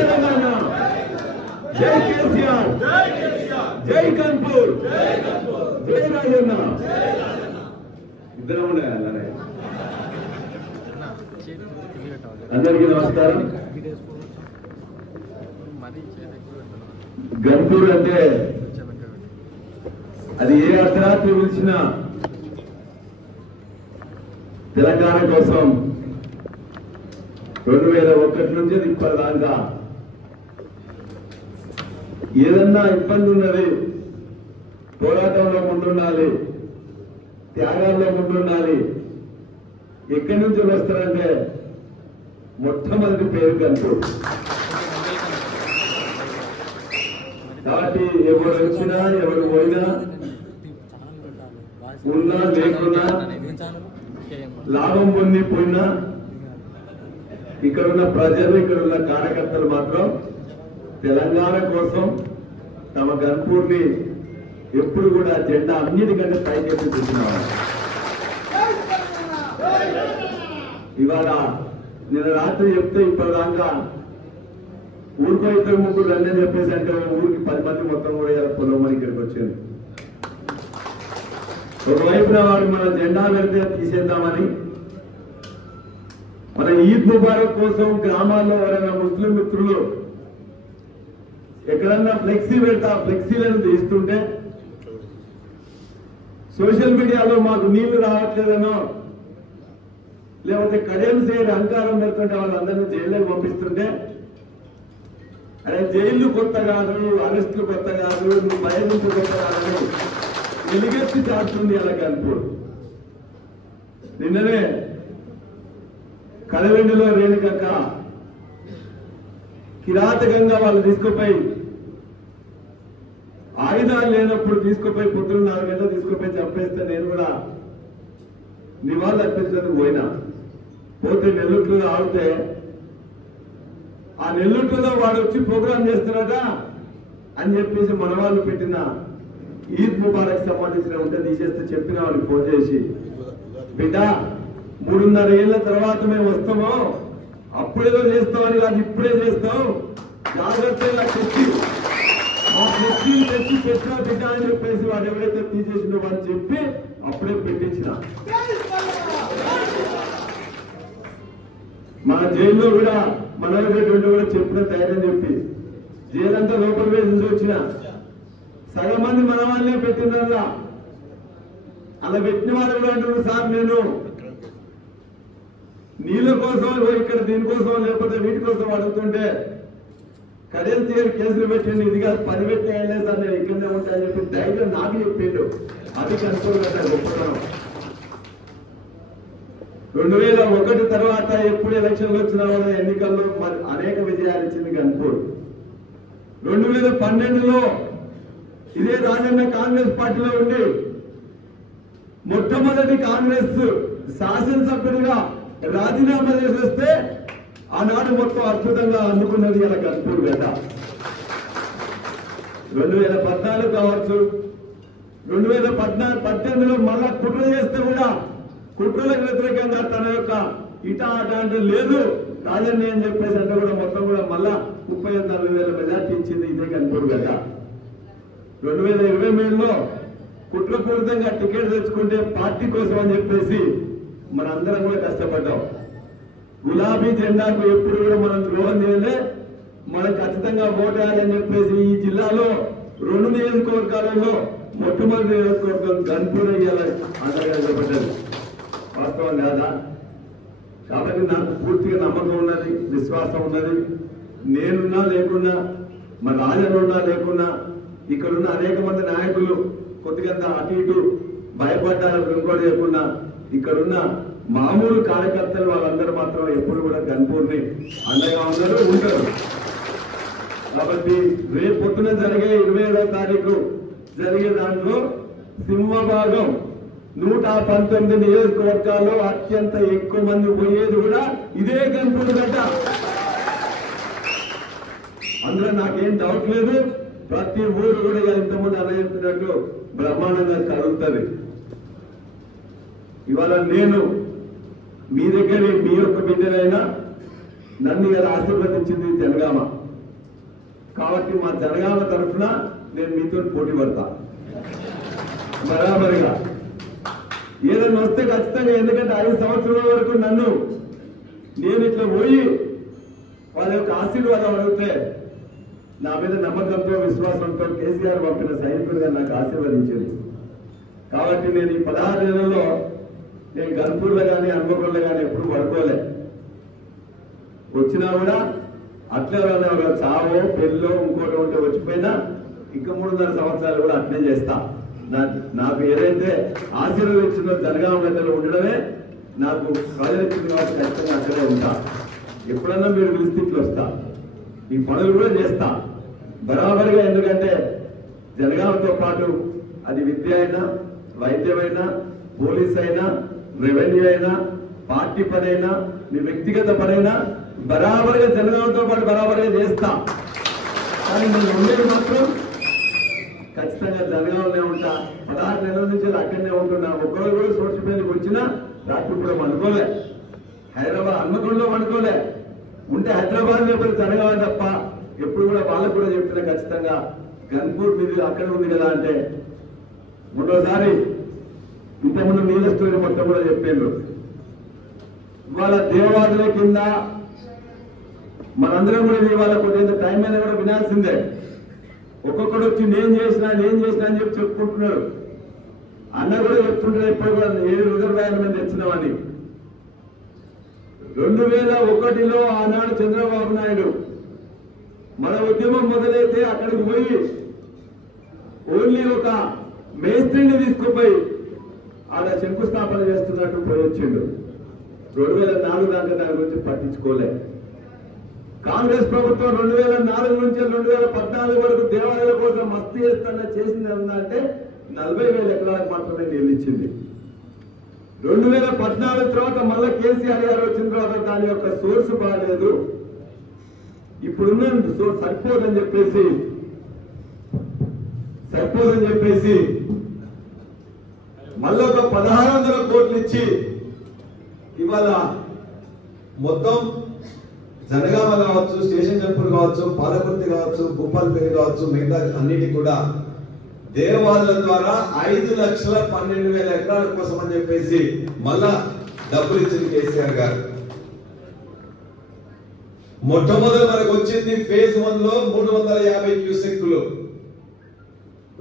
తెలంగాణ, జై కేసీఆర్, జై కాన్పూర్, జై రాజన్న. ఇద్దరం ఉండాలి. అందరికీ నమస్కారం. గన్పూర్ అంటే అది ఏ అర్ధరాత్రి పిలిచినా తెలంగాణ కోసం 2001 నుంచి ఇప్పటిదాకా ఏదన్నా ఇబ్బంది ఉన్నది, పోరాటంలో ముందుండాలి, త్యాగాల్లో ముందుండాలి. ఎక్కడి నుంచి వస్తారంటే మొట్టమొదటి పేరు గన్పూర్. కాబట్టి ఎవరు వచ్చినా ఎవరు పోయినా, ఉన్నా లేకున్నా, లాభం పొంది పోయినా, ఇక్కడున్న ప్రజలు, ఇక్కడున్న కార్యకర్తలు మాత్రం తెలంగాణ కోసం తమ గన్పూర్ని ఎప్పుడు కూడా జెండా అన్నిటికంటే పైకెత్తి చూస్తున్నారు. ఇవాళ నిన్న రాత్రి చెప్తే ఇప్పటిదాకా ఊరికో 2-3 రండి చెప్పేసి అంటే ఊరికి 10 మంది మొత్తం కూడా పొలం ఇక్కడికి వచ్చింది. ఒకవైపున వాడు మన జెండా పెడితే తీసేద్దామని, మన ఈద్ ముబారక్ కోసం గ్రామాల్లో ఎవరైనా ముస్లిం మిత్రులు ఎక్కడన్నా ఫ్లెక్సీ పెడతా ఫ్లెక్సీలను తీస్తుంటే సోషల్ మీడియాలో మాకు నీళ్లు రావట్లేదనో, లేకపోతే కడియం చేయని అహంకారం పెడుతుంటే వాళ్ళందరినీ జైల్లోకి పంపిస్తుంటే, అదే జైళ్లు కొత్త కాదు, అరెస్టులు కొత్త కాదు, నువ్వు భయమింపు కొత్త కాదు, ఎలుగెత్తి చాటుతుంది అలా గన్పూర్. నిన్ననే కలవెండిలో రేణుకక్క కిరాతకంగా వాళ్ళు తీసుకుపోయి, ఆయుధాలు లేనప్పుడు తీసుకుపోయి పొద్దున్న 4 గంటలు తీసుకుపోయి చంపేస్తే నేను కూడా నివాళులు అర్పించడానికి పోతే నెల్లూరులో ఆడితే, ఆ నెల్లూరులో వాడు వచ్చి ప్రోగ్రాం చేస్తున్నాడ అని చెప్పేసి మన వాళ్ళు పెట్టిన ఈద్ ముబారక్ సంబంధించిన ఉంటే తీసేస్తే చెప్పిన వాళ్ళకి ఫోన్ చేసి, బిడ్డ 3.5 ఏళ్ల తర్వాత మేము వస్తామో అప్పుడేదో చేస్తామని కాదు, ఇప్పుడే చేస్తాం, జాగ్రత్తగా తెచ్చి ఆ ఫ్లెక్సీలు తెచ్చి పెట్టినా బిడ్డ అని చెప్పేసి వాడు ఎవరైతే తీసేసిందో వాళ్ళు చెప్పి అప్పుడే పెట్టించిన. మన జైల్లో కూడా మనటువంటి కూడా చెప్పిన ధైర్యం చెప్పి జైలంతా లోపల వేసి వచ్చిన సగం మంది మన వాళ్ళే పెట్టిందల్లా. అలా పెట్టిన వాళ్ళు కూడా అంటున్నారు, సార్ నేను నీళ్ళ కోసం ఇక్కడ దీనికోసం లేకపోతే వీటి కోసం అడుగుతుంటే కడియం తీరు కేసులు పెట్టండి, ఇది కాదు 10 పెట్టేయలే సార్, నేను ఇక్కడనే ఉంటాయని చెప్పి ధైర్యం నాకు చెప్పిండు. అది కనుక్కోగల గొప్పతనం. 2001 తర్వాత ఎప్పుడు ఎలక్షన్లు వచ్చినా ఎన్నికల్లో అనేక విజయాలు ఇచ్చింది గన్పూర్. 2012లో ఇదే రాజన్న కాంగ్రెస్ పార్టీలో ఉండి మొట్టమొదటి కాంగ్రెస్ శాసనసభ్యుడిగా రాజీనామా చేసేస్తే ఆనాడు మొత్తం అద్భుతంగా అందుకున్నది ఇలా గన్పూర్ గడ్డ. 2014 కావచ్చు, 2018లో మళ్ళా కుట్ర చేస్తే కూడా కుట్రలకు వ్యతిరేకంగా తన యొక్క ఇట ఆట అంటే లేదు రాజన్న అని చెప్పేసి అంటే కూడా మొత్తం కూడా మళ్ళా 34,000 మెజార్టీ ఇచ్చింది ఇదే గన్పూర్ గడ్డ. 2023లో కుట్రపూరితంగా టికెట్ తెచ్చుకుంటే పార్టీ కోసం అని చెప్పేసి మనందరం కూడా కష్టపడ్డాం. గులాబీ జెండాకు ఎప్పుడు కూడా మనం ద్రోహం చేయలే, మనం ఖచ్చితంగా ఓటు వేయాలని చెప్పేసి ఈ జిల్లాలో 2 నియోజకవర్గాలలో మొట్టమొదటి నియోజకవర్గం గన్పూర్ అయ్యాలని అందరిగా చెప్పబడ్డది. వాస్తవం కాదా? కాబట్టి నాకు పూర్తిగా నమ్మకం ఉన్నది, విశ్వాసం ఉన్నది. నేనున్నా లేకున్నా, మన రాజనున్నా లేకున్నా, ఇక్కడున్న అనేక మంది నాయకులు కొద్దిగా అటు ఇటు భయపడ్డారు ఇంకోటి లేకుండా, ఇక్కడున్న మామూలు కార్యకర్తలు వాళ్ళందరూ మాత్రం ఎప్పుడు కూడా గన్పూర్ని అండగా ఉంటారు. కాబట్టి రేపు పొద్దున జరిగే 27వ తారీఖు జరిగే దాంట్లో సింహభాగం 119 నియోజకవర్గాల్లో అత్యంత ఎక్కువ మంది పోయేది కూడా ఇదే గన్పూర్ గడ్డ. అందులో నాకేం డౌట్ లేదు. ప్రతి ఊరు కూడా ఇంతమంది అన్నయ్యున్నట్టు బ్రహ్మాండంగా కలుగుతుంది. ఇవాళ నేను మీ దగ్గర మీ యొక్క బిడ్డలైనా నన్ను ఇలా ఆశీర్వదించింది జనగామ. కాబట్టి మా జనగామ తరఫున నేను మీతో పోటీ పడతా బరాబరిగా ఏదైనా వస్తే ఖచ్చితంగా. ఎందుకంటే 5 సంవత్సరాల వరకు నేను ఇట్లా పోయి వాళ్ళ యొక్క ఆశీర్వాదం అడిగితే నా మీద నమ్మకంతో విశ్వాసంతో కేసీఆర్ పంపిన సైనికులుగా నాకు ఆశీర్వదించింది. కాబట్టి నేను ఈ 16 నెలల్లో నేను గన్పూర్లో కానీ హన్మకొండలో కానీ ఎప్పుడు పడుకోలే. వచ్చినా కూడా అట్లే ఎవరైనా చావో పెళ్ళో ఇంకోటి ఉంటే వచ్చిపోయినా ఇంకా 3.5 సంవత్సరాలు కూడా అట్లే చేస్తా. నాకు ఏదైతే ఆశీర్వదించిందో జనగామ గడ్డలో ఉండడమే నాకు ప్రజలు ఇచ్చింది కాబట్టి ఖచ్చితంగా అక్కడే ఉంటా. ఎప్పుడన్నా మీరు పిలిస్తే వస్తా, ఈ పనులు కూడా చేస్తా బరాబరిగా. ఎందుకంటే జనగామతో పాటు అది విద్య అయినా, వైద్యమైనా, పోలీస్ అయినా, రెవెన్యూ అయినా, పార్టీ పనైనా, మీ వ్యక్తిగత పనైనా బరాబరిగా జనగామతో పాటు బరాబరిగా చేస్తా. కానీ నేను ఉండేది మాత్రం ఖచ్చితంగా జనగామనే ఉంటా. 16 నెలల నుంచి అక్కడనే ఉంటున్నా. ఒక్కరోజు కూడా సోర్స్ మీదకి వచ్చినా రాత్రి కూడా వండుకోలే. హైదరాబాద్ హన్మకొండలో వండుకోలే. ఉంటే హైదరాబాద్ లేకపోతే జనగామ తప్ప. ఎప్పుడు కూడా వాళ్ళకు కూడా చెప్తున్నా ఖచ్చితంగా గన్పూర్ మీద అక్కడ ఉంది కదా అంటే మూడోసారి ఇంతకుముందు నీళ్ళ స్టోరీ మొత్తం కూడా చెప్పారు. ఇవాళ దేవాదుల కింద మనందరం కూడా ఇవాళ కొంత టైం అయినా కూడా వినాల్సిందే. ఒక్కొక్కడు వచ్చి నేను చేసినా అని చెప్పి చెప్పుకుంటున్నాడు. అన్న కూడా చెప్తుంటాడు ఎప్పుడు కూడా 7 రిజర్వాయర్ల మీద తెచ్చినామని. 2001లో ఆనాడు చంద్రబాబు నాయుడు మన ఉద్యమం మొదలైతే అక్కడికి పోయి ఓన్లీ ఒక మేస్త్రిని తీసుకుపోయి ఆడ శంకుస్థాపన చేస్తున్నట్టు పోయి వచ్చిండు. 2004 దాకా దాని గురించి పట్టించుకోలే. కాంగ్రెస్ ప్రభుత్వం 2004 నుంచి 2014 వరకు దేవాలయాల కోసం మస్తు చేసింది అంటే 40,000 ఎకరాలకు మాత్రమే నీళ్ళు ఇచ్చింది. 2014 తర్వాత మళ్ళా కేసీఆర్ గారు వచ్చిన తర్వాత దాని యొక్క సోర్స్ బాగాలేదు, ఇప్పుడున్న సోర్స్ సరిపోదని చెప్పేసి మళ్ళీ ఒక 1,600 కోట్లు ఇచ్చి ఇవాళ మొత్తం జనగామ కావచ్చు, స్టేషన్ జంపూర్ కావచ్చు, పాలకుర్తి కావచ్చు, భూపాలపల్లి కావచ్చు, మిగతా అన్నిటి కూడా దేవాలయాల ద్వారా 5,12,000 ఎకరాల కోసం అని చెప్పేసి మళ్ళా డబ్బులు ఇచ్చింది కేసీఆర్ గారు. మొట్టమొదటి మనకు వచ్చింది ఫేజ్ 1 లో 350 క్యూసెక్కులు,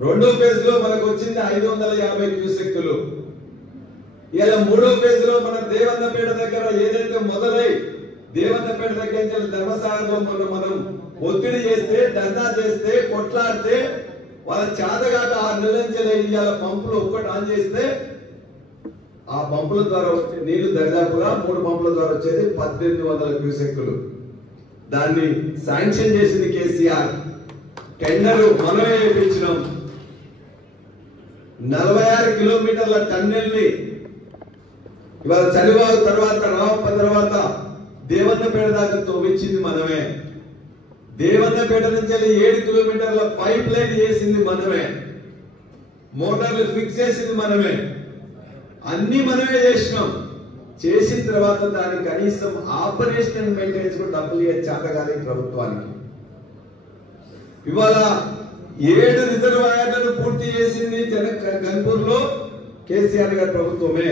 రెండో ఫేజ్ లో మనకు వచ్చింది 550 క్యూసెక్కులు. ఇలా మూడో ఫేజ్ లో మన దేవన్నపేట దగ్గర ఏదైతే మొదలై దేవన్నపేట దగ్గర నుంచి ధర్మసాగర్లో మనం ఒత్తిడి చేస్తే, ధర్నా చేస్తే, కొట్లాడితే వాళ్ళ చేతగాక 6 నెలల నుంచి ఇవాళ పంపులు ఒక్కటి ఆన్ చేస్తే ఆ పంపుల ద్వారా వచ్చే నీళ్లు దరిదాపుగా 3 పంపుల ద్వారా వచ్చేది 1800 క్యూసెక్కులు. దాన్ని శాంక్షన్ చేసింది కేసీఆర్. టెండర్ మనమే వేయించినాం. 46 కిలోమీటర్ల టన్నెల్ ని ఇవాళ చలివాగు తర్వాత రావప్ప తర్వాత దేవన్నపేట దాకా తవ్వించింది మనమే. దేవన్నపేట నుంచి 7 కిలోమీటర్ల పైప్ లైన్ చేసింది మనమే. మోటార్లు ఫిక్స్ చేసింది మనమే. అన్ని మనమే చేసినాం. చేసిన తర్వాత దాని కనీసం ఆపరేషన్ మెయింటెనెన్స్ కూడా డబ్బులు ఇచ్చే చేత కాదు ప్రభుత్వానికి. ఇవాళ 7 రిజర్వాయర్లను పూర్తి చేసింది గన్పూర్ లో కేసీఆర్ గారి ప్రభుత్వమే.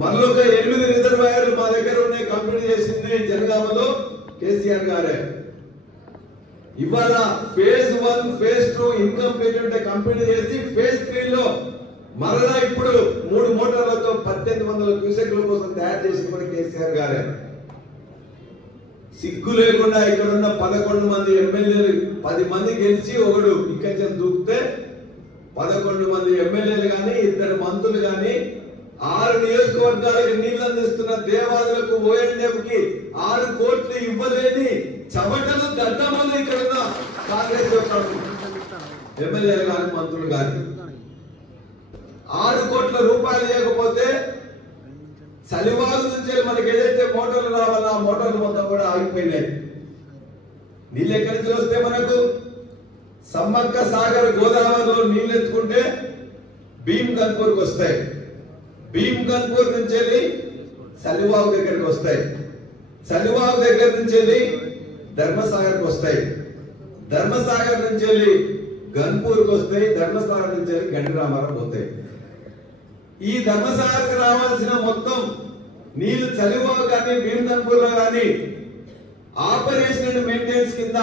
మరొక 8 రిజర్వాయర్లు మా దగ్గర ఉన్నాయి, కంప్లీట్ చేసింది జనగామలో కేసీఆర్ గారే. ఇవాళ ఫేజ్ 1, ఫేజ్ 2 ఇన్కంప్లీట్ ఉంటే కంప్లీట్ చేసి ఫేజ్ 3 లో మరలా ఇప్పుడు 3 మోటార్లతో 1800 క్యూసెక్ల కోసం తయారు చేసిన కూడా కేసీఆర్ గారే. సిగ్గు లేకుండా ఇక్కడ ఉన్న 11 మంది ఎమ్మెల్యేలు 10 మంది గెలిచి ఒకడు ఇక్కడి దూకితే 11 మంది ఎమ్మెల్యేలు గాని 2 మంత్రులు గాని 6 నియోజకవర్గాలకు నీళ్లు అందిస్తున్న దేవాలయాలకు ఓఎన్ఎంకి 6 కోట్లు ఇవ్వలేని చెమటలు దద్దమని ఇక్కడ ఉన్న కాంగ్రెస్ ఎమ్మెల్యేలు గాని మంత్రులు గాని 6 కోట్ల రూపాయలు ఇవ్వకపోతే చలివాగు నుంచి మనకి ఏదైతే మోటార్లు రావాలో ఆ మోటార్లు మొత్తం కూడా ఆగిపోయినాయి. నీళ్ళు ఎక్కడి నుంచి వస్తే మనకు సమ్మక్క సాగర్ గోదావరిలో నీళ్లు ఎత్తుకుంటే భీమ్ గన్పూర్కి వస్తాయి. భీమ్ గన్పూర్ నుంచి వెళ్ళి చలివాగు దగ్గరికి వస్తాయి. చలివాగు దగ్గర నుంచి వెళ్ళి ధర్మసాగర్కి వస్తాయి. ధర్మసాగర్ నుంచి వెళ్ళి గన్పూర్కి వస్తాయి, ధర్మసాగర్ నుంచి వెళ్ళి గండి రామారం పోతాయి. ఈ ధర్మసాగర్కి రావాల్సిన మొత్తం నీళ్లు చలివో కానీ భీమధన్పూర్ లో కానీ ఆపరేషన్ అండ్ మెయింటెనెన్స్ కింద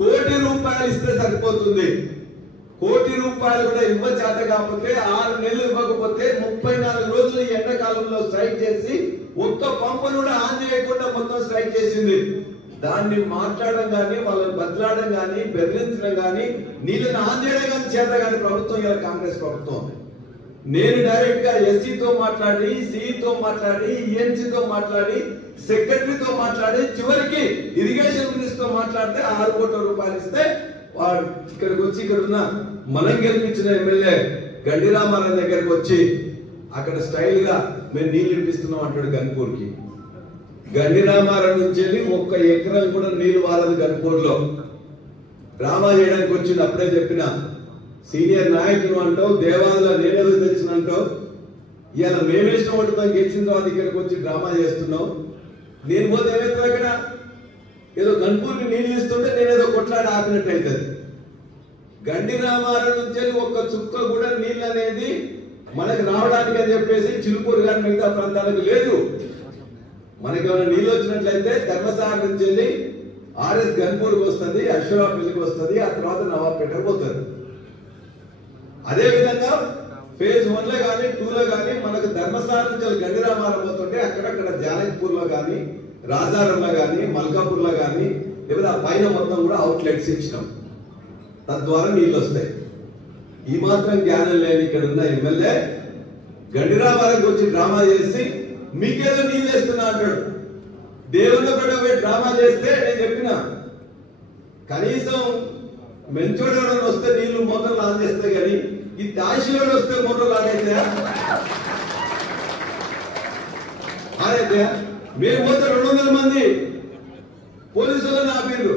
₹1,00,00,000 ఇస్తే సరిపోతుంది. ₹1,00,00,000 కూడా ఇవ్వచేత కాకపోతే 6 నెలలు ఇవ్వకపోతే 34 రోజులు ఎండాకాలంలో స్ట్రైక్ చేసి ఒక్క పంపును కూడా ఆన్ చేయకుండా మొత్తం స్ట్రైక్ చేసింది. దాన్ని మాట్లాడడం కానీ వాళ్ళని బదలాడడం కానీ బెదిరించడం కానీ నీళ్ళని ఆన్ చేయడం కానీ చేత కానీ ప్రభుత్వం ఇలా కాంగ్రెస్ ప్రభుత్వం. నేను డైరెక్ట్ గా ఎస్సీతో మాట్లాడి, సిఈతో మాట్లాడి, ఈఎన్సీతో మాట్లాడి, సెక్రటరీతో మాట్లాడి, చివరికి ఇరిగేషన్ మినిస్టర్ తో మాట్లాడితే ₹6 కోట్ల ఇస్తే వాడు ఇక్కడికి వచ్చి ఇక్కడ ఉన్న మనం గెలిపించిన ఎమ్మెల్యే గండి రామారావు దగ్గరకు వచ్చి అక్కడ స్టైల్ గా మేము నీళ్లు ఇప్పిస్తున్నాం అంటాడు గన్పూర్ కి. గండి రామారావు నుంచి వెళ్ళి 1 ఎకరం కూడా నీళ్లు వారదు గన్పూర్ లో. డ్రామా చేయడానికి వచ్చింది. అప్పుడే చెప్పిన సీనియర్ నాయకులు అంటావు, దేవాలయంలో నేనేదో తెచ్చినంటావు, ఇలా మేమేసిన ఓటుతో గెలిచిన తర్వాత ఇక్కడికి వచ్చి డ్రామా చేస్తున్నావు. నేను పోతే ఏమైతే అక్కడ ఏదో గన్పూర్కి నీళ్లు ఇస్తుంటే నేనేదో కొట్లాడి ఆపినట్టు అవుతుంది. గండి రామారావు నుంచి 1 చుక్క కూడా నీళ్ళు అనేది మనకు రావడానికి అని చెప్పేసి చిలుకూరు కానీ మిగతా ప్రాంతాలకు లేదు. మనకి ఏమైనా నీళ్ళు వచ్చినట్లయితే ధర్మసాగర్ నుంచి వెళ్ళి ఆర్ఎస్ గన్పూర్కి వస్తుంది, అశ్వరాపల్లికి వస్తుంది, ఆ తర్వాత నవాబ్పేటకు పోతుంది. అదే విధంగా ఫేజ్ 1 లో కానీ 2 లో కానీ మనకు ధర్మసాగర్ నుంచి గండి రామారావు పోతుంటే అక్కడక్కడ జానకిపూర్ లో కానీ, రాజారంలో కానీ, మల్కాపూర్ లో కానీ, లేదా ఆ పైన మొత్తం కూడా అవుట్లెట్స్ ఇచ్చినాం. తద్వారా నీళ్ళు వస్తాయి. ఈ మాత్రం జ్ఞానం లేని ఇక్కడ ఉన్న ఎమ్మెల్యే గండి రామారావుకి వచ్చి డ్రామా చేసి మీకేదో నీళ్ళు వేస్తున్నా అంటాడు. దేవుళ్ళ కూడా పోయి డ్రామా చేస్తే నేను చెప్పిన కనీసం మెంచోడు వస్తే నీళ్లు మోటార్లు ఆన్ చేస్తాయి, కానీ ఈ దాశిలోడు వస్తే మోటార్లు ఆన్ అవుతాయా? ఆనైతే మేము పోతే 200 మంది పోలీసులను ఆపిండ్రు.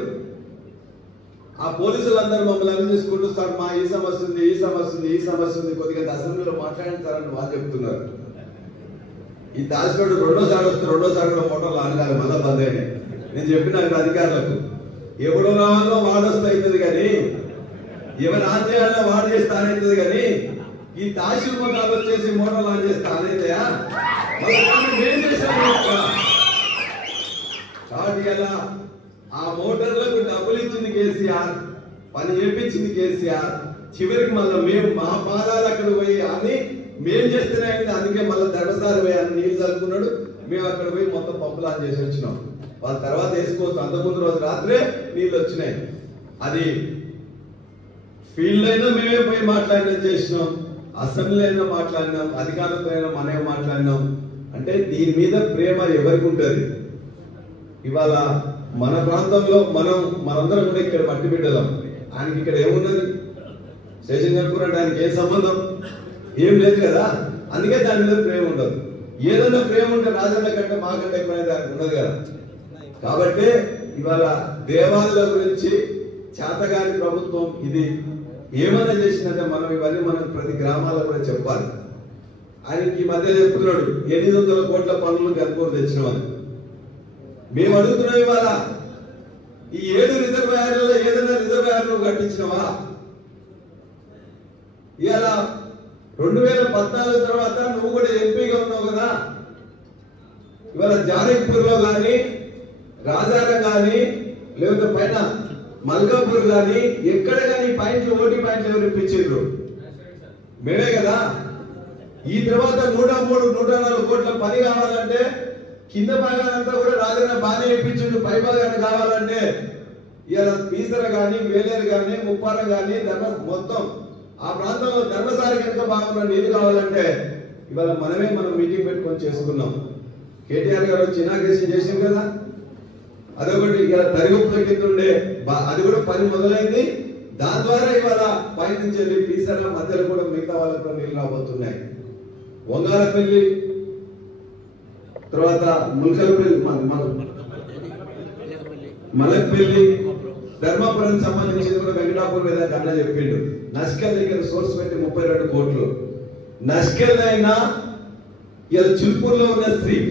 ఆ పోలీసులందరూ మమ్మల్ని అన్ని తీసుకుంటూ సార్ మా ఈ సమస్య ఉంది, ఈ సమస్య ఉంది, ఈ సమస్య ఉంది, కొద్దిగా అసెంబ్లీలో మాట్లాడండి సార్ అని వాళ్ళు చెప్తున్నారు. ఈ దాశిలోడు రెండోసారి వస్తే రెండోసారి కూడా మోటార్లు ఆన్ కాదు, మళ్ళా బంద్ అయినాయి. నేను చెప్పిన అధికారులకు ఎవడో రావాలో వాడు వస్తే అవుతుంది, కానీ ఎవరు ఆన్ చేయాలో వాడు చేస్తే ఆనవుతుంది, కానీ ఈ దాశిల మోటార్లు వచ్చేసి మోటార్లు ఆన్ చేస్తే ఆనవుతాయా? కాబట్టి కదా ఆ మోటార్లకు డబ్బులు ఇచ్చింది కేసీఆర్, పని చేపించింది కేసీఆర్. చివరికి మళ్ళీ మేము మా పాదాలు అక్కడ పోయి అని మేము చేస్తేనే అయింది. అందుకే మళ్ళీ ధర్మసారి పోయి అని నీళ్ళు చదువుకున్నాడు. మేము అక్కడ పోయి మొత్తం పంపులు ఆన్ చేసి వచ్చినాం. వాళ్ళ తర్వాత వేసుకోవచ్చు. అంతకుముందు రోజు రాత్రే నీళ్ళు వచ్చినాయి. అది ఫీల్డ్ అయినా మేమే పోయి మాట్లాడినా చేసినాం, అసెంబ్లీ అయినా మాట్లాడినాం, అధికారులతో అయినా మనమే మాట్లాడినాం. అంటే దీని మీద ప్రేమ ఎవరికి ఉంటుంది? ఇవాళ మన ప్రాంతంలో మనందరం కూడా ఇక్కడ మట్టి బిడ్డలం. ఆయనకి ఇక్కడ ఏమున్నది? స్టేషన్ గన్పూర్ అంటే ఆయనకి ఏం సంబంధం? ఏం లేదు కదా. అందుకే దాని మీద ప్రేమ ఉండదు. ఏదైనా ప్రేమ ఉంటే రాజన్న కంటే మాకంటే ఎక్కువ దానికి ఉండదు కదా. కాబట్టి ఇవాళ దేవాలయాల గురించి చేతగాని ప్రభుత్వం ఇది ఏమైనా చేసిందంటే ఇవన్నీ మనం ప్రతి గ్రామాల్లో కూడా చెప్పాలి. ఆయనకి ఈ మధ్య చెప్తున్నాడు 800 కోట్ల పనులు గన్పూర్ తెచ్చినామని. మేము అడుగుతున్నాం, ఇవాళ ఈ 7 రిజర్వాయర్లలో ఏదైనా రిజర్వాయర్ నువ్వు కట్టించినవా? ఇవాళ 2014 తర్వాత నువ్వు కూడా ఎంపీగా ఉన్నావు కదా. ఇవాళ జానకిపూర్ లో కానీ, రాజారం కానీ, లేకపోతే పైన మల్కాపూర్ కానీ ఎక్కడ కానీ ఓటీ పాయింట్లు ఎవరు ఇప్పించారు? మేమే కదా. ఈ తర్వాత 103, 104 కోట్ల పని కావాలంటే కింద భాగానంతా కూడా రాజన్న బాగానే ఇప్పించు, పై భాగాన్ని కావాలంటే ఇలా పీసర కానీ, వేలేరు కానీ, ముప్పారం కానీ మొత్తం ఆ ప్రాంతంలో ధర్మసారి కనుక బాగున్న నీళ్లు కావాలంటే ఇవాళ మనం మీటింగ్ పెట్టుకొని చేసుకున్నాం. కేటీఆర్ గారు చిన్నాకేసి చేసింది కదా. అదొకటి ఇలా దరిగుప్తుల కింద ఉండే అది కూడా పని మొదలైంది. దాని ద్వారా ఇవాళ పై నుంచి వెళ్ళి పీసర మధ్యలో కూడా మిగతా వాళ్ళకు కూడా నీళ్లు రాబోతున్నాయి. వంగాలపల్లి తర్వాత ముల్కలపల్లి, మలక్పల్లి, ధర్మాపురం సంబంధించింది కూడా వెంకటాపూర్ మీద అన్న చెప్పిండు. నస్కల్ దగ్గర సోర్స్ పెట్టి 32 కోట్లు. నస్కల్ అయినా ఇలా చిల్పూర్లో ఉన్న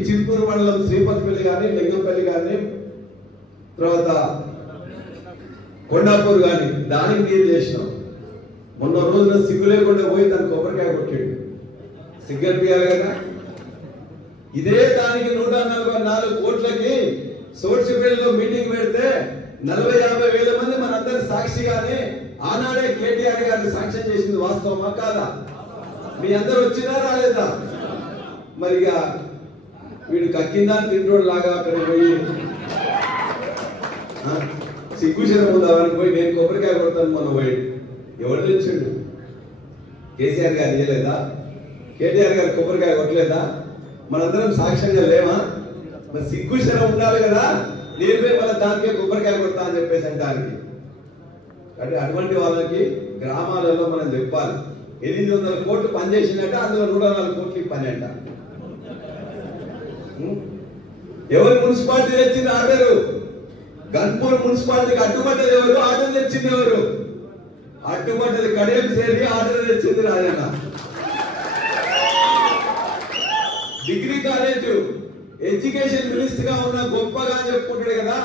చిల్పూర్ మండలం శ్రీపతిపల్లి కానీ, లింగంపల్లి కానీ, తర్వాత కొండాపూర్ కానీ దానికి నీళ్ళు చేసినాం. మొన్న రోజున సిగ్గు లేకుండా పోయి దాన్ని కొబ్బరికాయ కొట్టాడు. సిగ్గనిపించాలి కదా. ఇదే దానికి 144 కోట్లకి సోడ్చిపల్లిలో మీటింగ్ పెడితే 40-50 వేల మంది మనందరి సాక్షిగానే ఆనాడే కేటీఆర్ గారిని సాక్ష్యం చేసింది వాస్తవమా కాదా? మీ అందరు వచ్చినా రాలేదా? మరిగా వీడు కక్కిందా తింటోడు లాగా అక్కడ పోయి సిగ్గుశరం ఉందామని పోయి నేను కొబ్బరికాయ కొడతాను మొన్న పోయి ఎవరు తెచ్చిండు? కేసీఆర్ గారు చేయలేదా? కేటీఆర్ గారు కొబ్బరికాయ కొట్టలేదా? మనందరం సాక్ష్యంగా లేమా? మరి సిగ్గుశరం ఉండాలి కదా. నేను పోయి మళ్ళీ దానికే కొబ్బరికాయ కొడతా అని చెప్పేసి అంటానికి. అంటే అటువంటి వాళ్ళకి గ్రామాలలో మనం చెప్పాలి 800 కోట్లు పనిచేసినట్ట, అందులో 104 కోట్లకి పని అంట. ఎవరు మున్సిపాలిటీ తెచ్చింది ఆర్డరు? గన్పూర్ మున్సిపాలిటీకి అడ్డుపడ్డది ఎవరు? ఆర్డర్ తెచ్చింది ఎవరు? అడ్డుపడ్డది కడియం సేరి, ఆర్డర్ తెచ్చింది Rajanna. Degree college education minister గా ఉన్న గొప్పగా చెప్పుకుంటాడు కదా.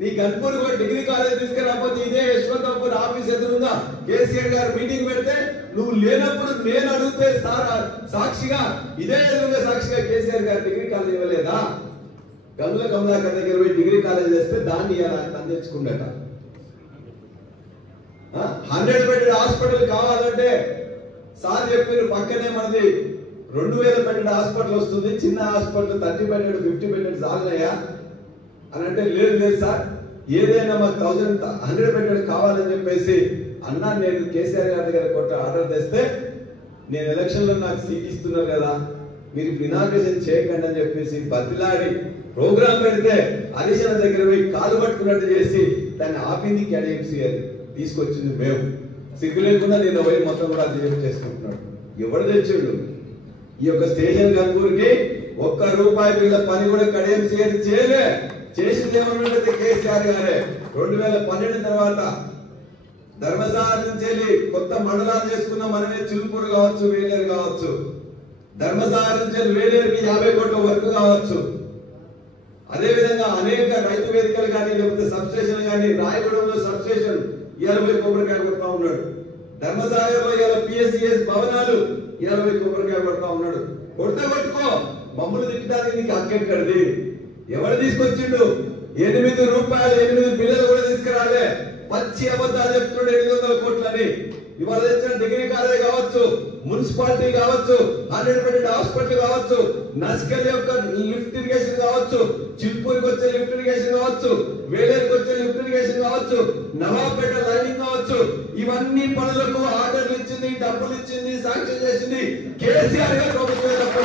నీ గన్పూర్ కూడా డిగ్రీ కాలేజ్ తీసుకురాకపోతే ఇదే యశ్వంతపూర్ ఆఫీస్ ఎదురుగా కేసీఆర్ గారు మీటింగ్ పెడితే నువ్వు లేనప్పుడు నేను అడిగితే సాక్షిగా ఇదే ఎదురుగా సాక్షిగా కేసీఆర్ గారు డిగ్రీ కాలేజ్ ఇవ్వలేదా? గంగుల కమలాకర్ దగ్గర పోయి డిగ్రీ కాలేజ్ చేస్తే దాన్ని అందించుకుండట. 100 బెడ్ హాస్పిటల్ కావాలంటే సార్ చెప్పారు పక్కనే మనది 2000 బెడ్ హాస్పిటల్ వస్తుంది. చిన్న హాస్పిటల్ 30 బెడ్ 50 బెడ్ చాలనయ్యా అని అంటే లేదు లేదు సార్, ఏదైనా మాకు 100 బెడ్ కావాలని చెప్పేసి అన్నా నేను కేసీఆర్ గారి దగ్గర కొట్ట ఆర్డర్ తెస్తే నేను ఎలక్షన్ లో నాకు సీట్ ఇస్తున్నారు కదా, మీరు ఇప్పుడు ఇనాగ్రేషన్ చేయకండి అని చెప్పేసి బతిలాడి ప్రోగ్రామ్ పెడితే హరీశన్న దగ్గర పోయి కాలు పట్టుకున్నట్టు చేసి దాన్ని ఆపింది కేడీఎంసీ తీసుకొచ్చింది మేము. సిగ్గు లేకుండా నేను పోయి మొత్తం కూడా చేసుకుంటున్నాడు. ఎవడు తెచ్చాడు? ఈ యొక్క స్టేషన్ గన్పూర్కి ₹1 బిల్ల పని కూడా కేడీఎంసీ చేయలే. చేసింది ఏమన్నట్టు కేసీఆర్ గారే. 2012 తర్వాత ధర్మసాగర్ నుంచి వెళ్ళి కొత్త మండలాలు చేసుకున్న మనమే చిలుపూరు కావచ్చు, వేలేరు కావచ్చు. ధర్మసాగర్ నుంచి వెళ్ళి వేలేరుకి 50 కోట్ల వర్క్ కావచ్చు. అదే విధంగా అనేక రైతు వేదికలు కానీ లేకపోతే సబ్ స్టేషన్ కానీ, రాయగూడెంలో సబ్ స్టేషన్ 20 కొబ్బరికాయ కొడతా ఉన్నాడు. ధర్మసాగర్ లో ఇలా పిఎస్సిఎస్ భవనాలు 20 కొబ్బరికాయ కొడతా ఉన్నాడు. కొడితే కొట్టుకో, మమ్మల్ని తిట్టడానికి నీకు హక్కెక్కడిది? ఎవరు తీసుకొచ్చిండు? ₹8 బిల్లులు కూడా తీసుకురాలే. పచ్చి అబద్ధాలు చెప్తున్నాడు 800 కోట్లని. ఇవాళ తెచ్చిన డిగ్రీ కాలేజ్ కావచ్చు, మున్సిపాలిటీ కావచ్చు, 100 బెడ్ హాస్పిటల్ కావచ్చు, నస్కల్ యొక్క లిఫ్ట్ ఇరిగేషన్ కావచ్చు, చిల్పూర్కి వచ్చే లిఫ్ట్ ఇరిగేషన్ కావచ్చు, వేలేరుకి వచ్చే లిఫ్ట్ ఇరిగేషన్ కావచ్చు, నవాబ్పేట లైనింగ్ కావచ్చు, ఇవన్నీ పనులకు ఆర్డర్లు ఇచ్చింది, డబ్బులు ఇచ్చింది, సాంక్షన్ చేసింది కేసీఆర్ గారు ప్రభుత్వం తప్ప.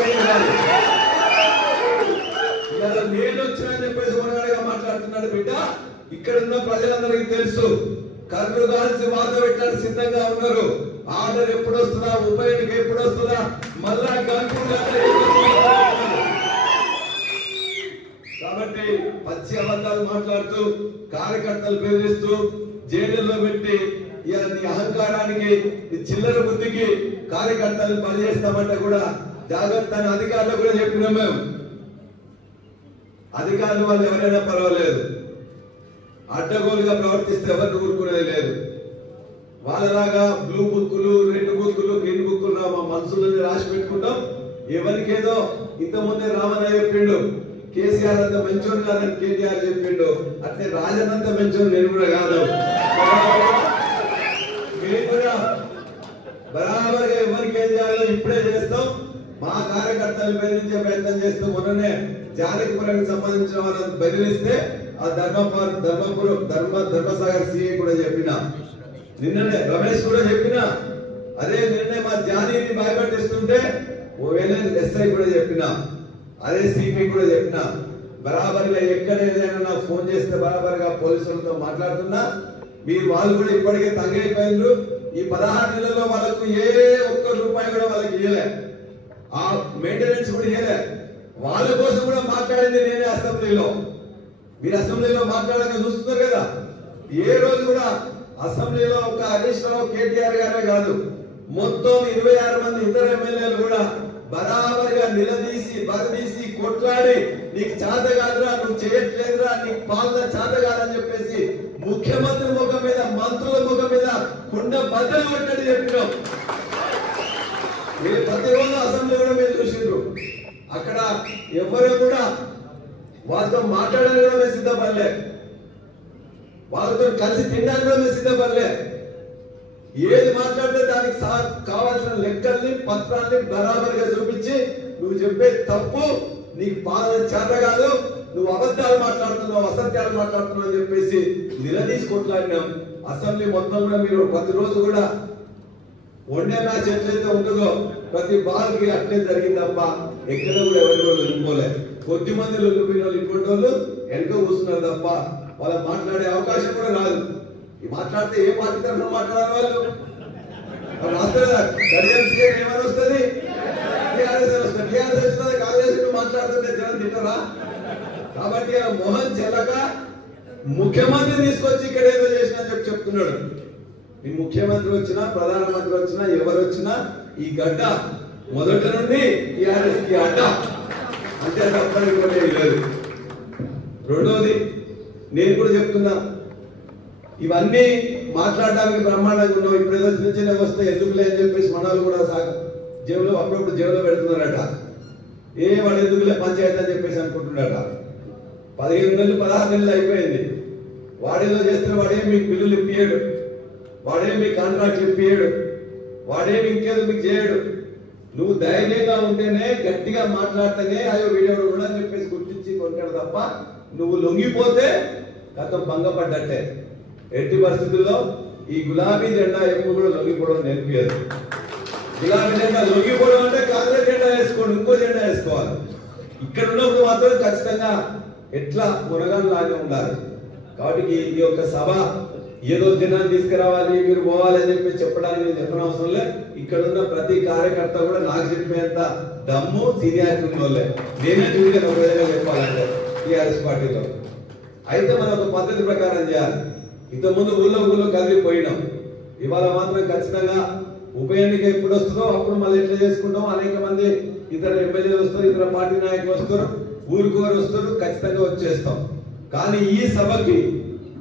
నేను వచ్చినా చెప్పేసి మనగాడిగా మాట్లాడుతున్నాడు బిడ్డ. ఇక్కడ ఉన్న ప్రజలందరికీ తెలుసు, కర్నూలు గాల్సి వాత పెట్టడానికి సిద్ధంగా ఉన్నారు. ఆర్డర్ ఎప్పుడు వస్తుందా, ఉప ఎన్నిక ఎప్పుడు వస్తుందా, మళ్ళా కాబట్టి పచ్చి అబద్ధాలు మాట్లాడుతూ కార్యకర్తలు బెదిరిస్తూ జైలులో పెట్టి నీ అహంకారానికి నీ చిల్లర బుద్ధికి కార్యకర్తలు పనిచేస్తామంటే కూడా జాగ్రత్త అని అధికారులు కూడా చెప్పినాం మేము. అధికారులు వాళ్ళు ఎవరైనా పర్వాలేదు, అడ్డగోలుగా ప్రవర్తిస్తే ఎవరిని ఊరుకునేది లేదు. వాళ్ళలాగా బ్లూ బుక్కులు, రెడ్ బుక్కులు, గ్రీన్ బుక్కులు మా మనసులని రాసి పెట్టుకుంటాం. ఎవరికేదో ఇంతకుముందే రామన్న చెప్పిండు, కేసీఆర్ అంత మంచోడు కాదని కేటీఆర్ చెప్పిండు. అంటే రాజనంత మంచోడు నేను కూడా కాదు. మీరు కూడా బరాబర్గా ఎవరికి ఏం చేయాలో ఇప్పుడే చేస్తాం. మా కార్యకర్తలు బెదిరించే ప్రయత్నం చేస్తూ మొన్ననే జానకిపురానికి సంబంధించిన వాళ్ళని బెదిరిస్తే ఆ ధర్మసాగర్ సిఐ కూడా చెప్పిన, నిన్ననే రమేష్ కూడా చెప్పిన, అదే నిన్నే మా జానీని భయపట్టిస్తుంటే ఎస్ఐ కూడా చెప్పిన, అదే సిపి కూడా చెప్పిన. బరాబర్గా ఎక్కడ ఏదైనా నాకు ఫోన్ చేస్తే బరాబర్గా పోలీసులతో మాట్లాడుతున్నా. మీరు వాళ్ళు కూడా ఇప్పటికే తగ్గైపోయినారు. ఈ 16 నెలల్లో వాళ్ళకు ఏ ₹1 కూడా వాళ్ళకి ఇవ్వలే, ఆ మెయింటెనెన్స్ కూడా ఇవ్వలే. వాళ్ళ కోసం కూడా మాట్లాడింది నేనే అసెంబ్లీలో. మీరు అసెంబ్లీలో మాట్లాడక చూస్తున్నారు కదా. ఏ రోజు కూడా అసెంబ్లీలో ఒక హరీష్ రావు, కేటీఆర్ గారే కాదు, మొత్తం 26 మంది ఇతర ఎమ్మెల్యేలు కూడా బరాబర్గా నిలదీసి బరదీసి కొట్లాడి నీకు చేత కాదురా, నువ్వు చేయట్లేదురా, నీకు పాలన చేత కాదని చెప్పేసి ముఖ్యమంత్రి ముఖం మీద మంత్రుల ముఖం మీద కుండ బద్దలు కొట్టని చెప్పినాం. మీరు ప్రతిరోజు అసెంబ్లీ కూడా మీరు చూసిండ్రు. అక్కడ ఎవరు కూడా వాళ్ళతో మాట్లాడడానికి కూడా మేము సిద్ధపడలే, వాళ్ళతో కలిసి తినడానికి కూడా మేము సిద్ధపడలే. ఏది మాట్లాడితే దానికి కావాల్సిన లెక్కల్ని పత్రాన్ని బరాబరిగా చూపించి నువ్వు చెప్పే తప్పు, నీకు పాలన చేత కాదు, నువ్వు అబద్ధాలు మాట్లాడుతున్నావు, అసత్యాలు మాట్లాడుతున్నావు అని చెప్పేసి నిలదీసి కొట్లాడినాం. అసెంబ్లీ మొత్తం కూడా మీరు ప్రతిరోజు కూడా వన్డే మ్యాచ్ ఎట్లయితే ఉంటుందో ప్రతి బాల్ కి అట్లే జరిగింది తప్ప ఎక్కడ కూడా ఎవరు కూడా లొంగిపోలే. కొద్ది మంది లొంగిపోయిన వాళ్ళు ఇంకోటి వాళ్ళు వెనుక కూర్చున్నారు తప్ప వాళ్ళు మాట్లాడే అవకాశం కూడా రాదు. మాట్లాడితే ఏ పార్టీ తరఫున మాట్లాడాలి వాళ్ళు ఏమని వస్తుంది, టీఆర్ఎస్ వస్తుంది. టీఆర్ఎస్ వస్తుంది, కాంగ్రెస్ మాట్లాడుతుంటే జనం తింటారా? కాబట్టి ఆ మోహన్ చెల్లక ముఖ్యమంత్రి తీసుకొచ్చి ఇక్కడ ఏదో చేసినా చెప్పి చెప్తున్నాడు. ఈ ముఖ్యమంత్రి వచ్చినా ప్రధానమంత్రి వచ్చినా ఎవరు వచ్చినా ఈ గడ్డ మొదటి నుండి టీఆర్ఎస్ కి అడ్డ, అంతే తప్పనివ్వలే లేదు. రెండోది నేను కూడా చెప్తున్నా, ఇవన్నీ మాట్లాడడానికి బ్రహ్మాండంగా ఉన్నాం. ఇప్పుడు ఏదో చిన్న చిన్న వస్తే ఎందుకులే అని చెప్పేసి మనలు కూడా జేబులో అప్పుడప్పుడు జేబులో పెడుతున్నారట. వాడు ఎందుకులే పంచాయతీ అని చెప్పేసి అనుకుంటున్నారట. 15 నెలలు 16 నెలలు అయిపోయింది. వాడేదో చేస్తున్న వాడేం మీకు బిల్లులు ఇప్పియాడు, వాడేం మీకు కాంట్రాక్ట్లు ఇప్పియాడు, వాడేం ఇంకేదో మీకు చేయడు. నువ్వు ధైర్యంగా ఉంటేనే గట్టిగా మాట్లాడితేనే అయ్యో వీడియో కూడా అని చెప్పేసి గుర్తించి కొట్టాడు తప్ప నువ్వు లొంగిపోతే గతం భంగపడ్డట్టే. ఎట్టి పరిస్థితుల్లో ఈ గులాబీ జెండా ఎప్పుడు కూడా లొంగిపోవడం నేర్పియదు. గులాబీ జెండా లొంగిపోవడం అంటే కాంగ్రెస్ జెండా వేసుకోండి, ఇంకో జెండా వేసుకోవాలి. ఇక్కడ ఉన్నప్పుడు మాత్రం ఖచ్చితంగా ఎట్లా మునగాలాగా ఉండాలి. కాబట్టి ఈ యొక్క సభ ఏదో జనాన్ని తీసుకురావాలి మీరు పోవాలి అని చెప్పి చెప్పడానికి నేను చెప్పనవసరం లే. ఇక్కడ ఉన్న ప్రతి కార్యకర్త కూడా నాకు చెప్పేంత దమ్ము సీనియారిటీ ఉన్న వాళ్ళే. నేనే చూడగా ఒక విధంగా చెప్పాలంటే టీఆర్ఎస్ పార్టీలో అయితే మనం ఒక పద్ధతి ప్రకారం చేయాలి. ఇంతకుముందు ఊళ్ళో కదిలిపోయినాం. ఇవాళ మాత్రం ఖచ్చితంగా ఉప ఎన్నిక ఎప్పుడు వస్తుందో అప్పుడు మళ్ళీ ఎట్లా చేసుకుంటాం. అనేక మంది ఇతర ఎమ్మెల్యేలు వస్తారు, ఇతర పార్టీ నాయకులు వస్తారు, ఊరికోరు వస్తారు, ఖచ్చితంగా వచ్చేస్తాం. కానీ ఈ సభకి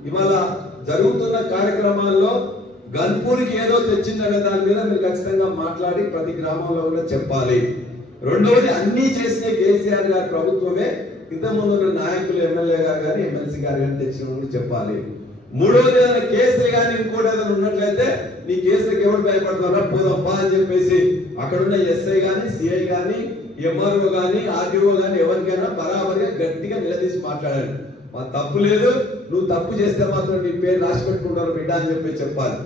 ఇవాళ జరుగుతున్న కార్యక్రమాల్లో గన్పూర్కి ఏదో తెచ్చిందనే దాని మీద మీరు ఖచ్చితంగా మాట్లాడి ప్రతి గ్రామంలో కూడా చెప్పాలి. రెండవది అన్ని చేసిన కేసీఆర్ గారి ప్రభుత్వమే ఇంతకుముందు ఉన్న నాయకులు ఎమ్మెల్యే గారు కానీ ఎమ్మెల్సీ గారు కానీ తెచ్చిన చెప్పాలి. మూడవది ఏదైనా కేసులు కానీ ఇంకోటి ఏదైనా ఉన్నట్లయితే నీ కేసులకు ఎవరు భయపడుతున్నారా పోదప్పా అని చెప్పేసి అక్కడున్న ఎస్ఐ కానీ సిఐ కానీ ఎంఆర్ఓ కానీ ఆర్డీఓ కానీ ఎవరికైనా బరాబరిగా గట్టిగా నిలదీసి మాట్లాడండి. మా తప్పు లేదు, నువ్వు తప్పు చేస్తే మాత్రం నీ పేరు రాసి పెట్టుకుంటారు బిడ్డ అని చెప్పి చెప్పాలి.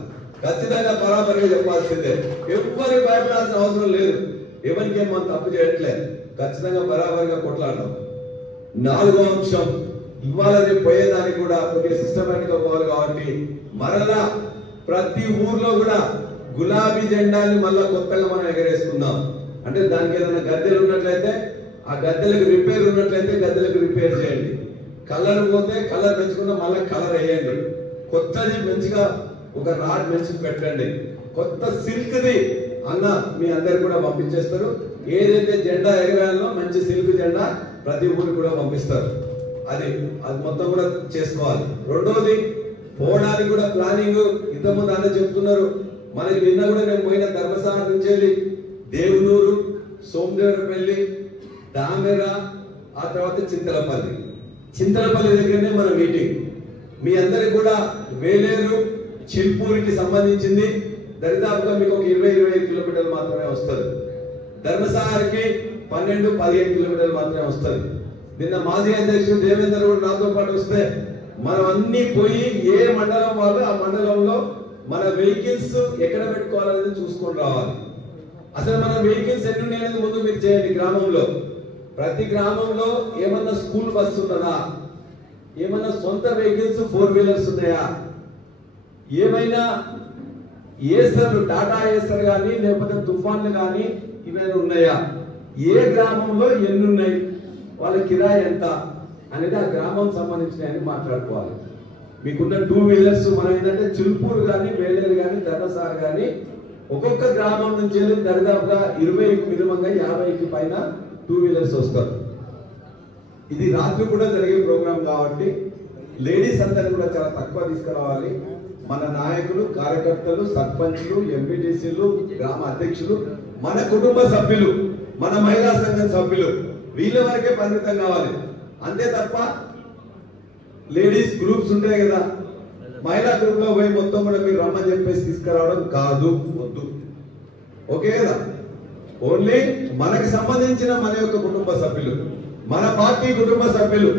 ఖచ్చితంగా బరాబరిగా చెప్పాల్సిందే. ఎవరికి భయపడాల్సిన అవసరం లేదు. ఎవరికేం మనం తప్పు చేయట్లేదు, ఖచ్చితంగా బరాబరిగా కొట్లాడడం. నాలుగో అంశం, ఇవాళ రేపు పోయేదానికి కూడా కొద్దిగా సిస్టమేటిక్ గా పోవాలి. కాబట్టి మరలా ప్రతి ఊర్లో కూడా గులాబీ జెండాని మళ్ళా కొత్తగా మనం ఎగరేసుకుందాం. అంటే దానికి ఏదైనా గద్దెలు ఉన్నట్లయితే ఆ గద్దెలకు రిపేర్ ఉన్నట్లయితే గద్దెలకు రిపేర్ చేయండి. కలర్ పోతే కలర్ పెంచుకున్నా మళ్ళీ కలర్ వేయండి. కొత్తది మంచిగా ఒక రాడ్ మంచి పెట్టండి. కొత్త సిల్క్ ది అన్న మీ అందరికి కూడా పంపించేస్తారు. ఏదైతే జెండా ఎగరాయాలో మంచి సిల్క్ జెండా ప్రతి ఊరికి కూడా పంపిస్తారు. అది మొత్తం కూడా చేసుకోవాలి. రెండోది పోవడానికి కూడా ప్లానింగ్ ఇంతకుముందు అన్న చెప్తున్నారు. మనకి నిన్న కూడా నేను పోయిన ధర్మశాల నుంచి వెళ్ళి దేవునూరు, సోమదేవరపల్లి, దామెర, ఆ తర్వాత చింతలపల్లి దగ్గరనే మన మీటింగ్. మీ అందరికి కూడా వేలేరు చిల్పూరికి సంబంధించింది దరిదాపుగా మీకు ఒక 20-25 కిలోమీటర్లు మాత్రమే వస్తుంది. ధర్మశాలకి 12-15 కిలోమీటర్లు మాత్రమే వస్తుంది. నిన్న మాజీ అధ్యక్షుడు దేవేందర్ కూడా నాతో పాటు వస్తే మనం అన్ని పోయి ఏ మండలం వాళ్ళు ఆ మండలంలో మన వెహికల్స్ ఎక్కడ పెట్టుకోవాలనేది చూసుకొని రావాలి. అసలు మన వెహికల్స్ ఎన్ని ఉన్నాయనేది ముందు మీరు చేయండి. గ్రామంలో ప్రతి గ్రామంలో ఏమన్నా స్కూల్ బస్సు ఉన్నదా, ఏమన్నా సొంత వెహికల్స్ 4 వీలర్స్ ఉన్నాయా, ఏమైనా ఏసర్ టాటా ఏసర్ కానీ లేకపోతే తుఫాన్లు కానీ ఇవన్నీ ఉన్నాయా, ఏ గ్రామంలో ఎన్ని ఉన్నాయి, వాళ్ళ కిరాయి ఎంత అనేది ఆ గ్రామం సంబంధించిన మాట్లాడుకోవాలి. మీకున్న 2 వీలర్స్ మనం ఏంటంటే చిల్పూరు కానీ వేలేరు కానీ ధర్మసార కానీ ఒక్కొక్క గ్రామం నుంచి వెళ్ళి దరిదాపుగా 20 మినిమంగా 50కి పైన 2 వీలర్స్ వస్తారు. ఇది రాత్రి కూడా జరిగే ప్రోగ్రాం కాబట్టి లేడీస్ అందరినీ కూడా చాలా తక్కువ తీసుకురావాలి. మన నాయకులు, కార్యకర్తలు, సర్పంచ్లు, ఎంపీటీసీలు, గ్రామ అధ్యక్షులు, మన కుటుంబ సభ్యులు, మన మహిళా సంఘం సభ్యులు వీళ్ళ వరకే పరిమితం కావాలి. అంతే తప్ప లేడీస్ గ్రూప్స్ ఉంటాయి కదా, మహిళా గ్రూప్ లో పోయి మొత్తం కూడా మీరు రమ్మని చెప్పేసి తీసుకురావడం కాదు, వద్దు. ఓకే కదా? ఓన్లీ మనకి సంబంధించిన మన యొక్క కుటుంబ సభ్యులు, మన పార్టీ కుటుంబ సభ్యులు,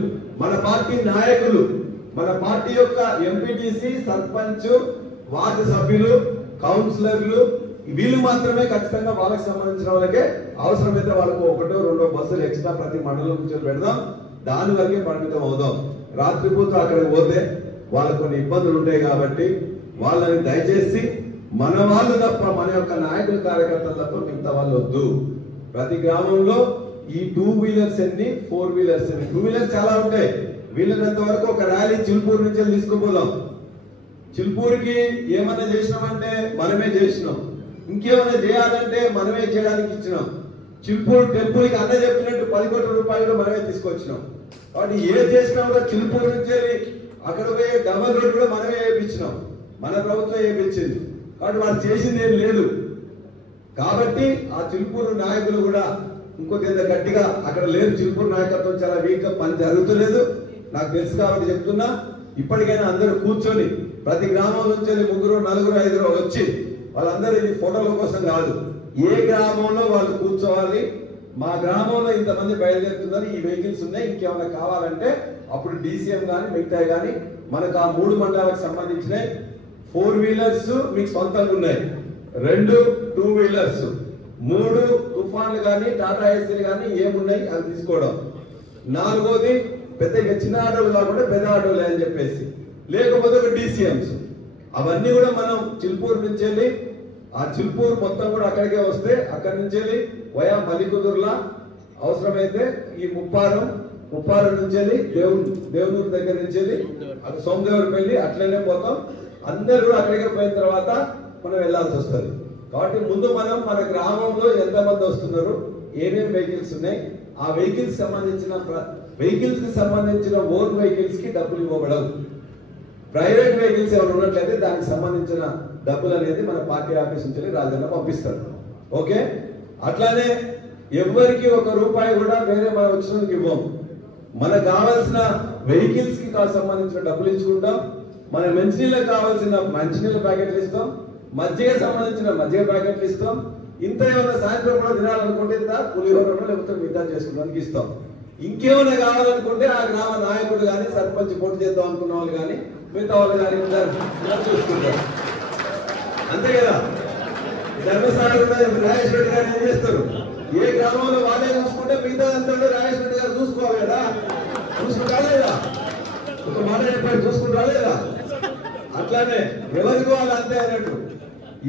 మన పార్టీ నాయకులు, మన పార్టీ యొక్క ఎంపీటీసీ, సర్పంచ్, వార్డు సభ్యులు, కౌన్సిలర్లు వీళ్ళు మాత్రమే ఖచ్చితంగా వాళ్ళకి సంబంధించిన వాళ్ళకే అవసరమైతే వాళ్ళకు 1-2 బస్సులు ఎక్స్ట్రా ప్రతి మండలం నుంచి పెడదాం. దాని వరకే పరిమితం అవుదాం. రాత్రిపూట అక్కడికి పోతే వాళ్ళకు కొన్ని ఇబ్బందులు ఉంటాయి కాబట్టి వాళ్ళని దయచేసి మన వాళ్ళు తప్ప, మన యొక్క నాయకుల కార్యకర్తలు తప్ప మిగతా వాళ్ళు వద్దు. ప్రతి గ్రామంలో ఈ 2 వీలర్స్ ఎన్ని, 4 వీలర్స్ ఎన్ని. 2 వీలర్స్ చాలా ఉంటాయి. వీళ్ళనంత వరకు ఒక ర్యాలీ చిలుపూరు నుంచి తీసుకుపోదాం. చిలుపూరుకి ఏమన్నా చేసినామంటే మనమే చేసినాం, ఇంకేమైనా చేయాలంటే మనమే చేయడానికి ఇచ్చినాం. చిలుపూరు టెంపుల్ కి అన్న చెప్పినట్టు 10 కోట్ల రూపాయలు మనమే తీసుకొచ్చినాం. కాబట్టి ఏం చేసినా కూడా చిలుపూరు నుంచి అక్కడ పోయే డబల్ రోడ్ కూడా మనమే వేయించినాం, మన ప్రభుత్వం వేయించింది. కాబట్టి వాళ్ళు చేసింది ఏం లేదు. కాబట్టి ఆ చిలుపూరు నాయకులు కూడా ఇంకొక గట్టిగా అక్కడ లేదు. చిలుపూరు నాయకత్వం చాలా వీక్ గా పని జరుగుతలేదు నాకు తెలుసు కాబట్టి చెప్తున్నా. ఇప్పటికైనా అందరూ కూర్చొని ప్రతి గ్రామం నుంచి 3, 4, 5 వచ్చి వాళ్ళందరూ ఇది ఫోటోల కోసం కాదు, ఏ గ్రామంలో వాళ్ళు కూర్చోవాలి. మా గ్రామంలో ఇంతమంది బయలుదేరుతున్నారు, ఈ వెహికల్స్ ఉన్నాయి, ఇంకేమైనా కావాలంటే అప్పుడు డీసీఎం కానీ మిగతా కానీ మనకు ఆ 3 మండలాలకు సంబంధించిన 4 వీలర్స్ మీకు సొంతంగా ఉన్నాయి, 2 2 వీలర్స్, 3 తుఫాన్లు కానీ టాటా ఏసీలు కానీ ఏమున్నాయి అవి తీసుకోవడం. 4వది పెద్ద చిన్న ఆటోలు కాకుండా పెద్ద ఆటోలే అని చెప్పేసి, లేకపోతే ఒక డీసీఎంస్. అవన్నీ కూడా మనం చిలుపూరు నుంచి వెళ్ళి ఆ చిలుపూరు మొత్తం కూడా అక్కడికే వస్తే అక్కడి నుంచి వెళ్ళి వయా మలికుదుర్లా అవసరమైతే ఈ ముప్పారం నుంచి వెళ్ళి దేవునూరు దగ్గర నుంచి వెళ్ళి అది సోమదేవరపల్లి అట్లనే పోతాం. అందరూ కూడా అక్కడికే పోయిన తర్వాత మనం వెళ్లాల్సి వస్తుంది. కాబట్టి ముందు మనం మన గ్రామంలో ఎంతమంది వస్తున్నారు, ఏమేమి వెహికల్స్ ఉన్నాయి, ఆ వెహికల్స్ కి సంబంధించిన ఓన్ వెహికల్స్ కి డబ్బులు ఇవ్వబడవు. ప్రైవేట్ వెహికల్స్ ఎవరు ఉన్నట్లయితే దానికి సంబంధించిన డబ్బులు అనేది మన పార్టీ ఆఫీస్ నుంచి రాజన్న పంపిస్తారు. ఓకే? అట్లానే ఎవరికి 1 రూపాయి కూడా వేరే మన వచ్చినందుకు ఇవ్వం. మనకు కావాల్సిన వెహికల్స్ కి సంబంధించిన డబ్బులు ఇచ్చుకుంటాం, మన మంచినీళ్ళకి కావాల్సిన మంచినీళ్ళ ప్యాకెట్లు ఇస్తాం, మజ్జిగ సంబంధించిన మజ్జిగ ప్యాకెట్లు ఇస్తాం. ఇంత ఏమైనా సాయంత్రం కూడా తినాలనుకుంటే ఇంత పులిహోరను లేకపోతే మిగతా చేసుకోవడానికి ఇస్తాం. ఇంకేమైనా కావాలనుకుంటే ఆ గ్రామ నాయకుడు కానీ సర్పంచ్ పోటీ చేద్దాం అనుకున్న వాళ్ళు కానీ మిగతా వాళ్ళు కానీ చూసుకుంటారు. అంతే కదా? ధర్మస్థానం రాజేష్ రెడ్డి గారు ఏం చేస్తారు, ఏ గ్రామంలో వాళ్ళే చూసుకుంటే మిగతా అంతా రాజేష్ రెడ్డి గారు చూసుకోవాలి కదా. చూసుకుంటా లేదా? ఒక మాట చెప్పాడు, చూసుకుంటా లేదా? అట్లానే ఎవరికి వాళ్ళు అంతే అన్నట్టు.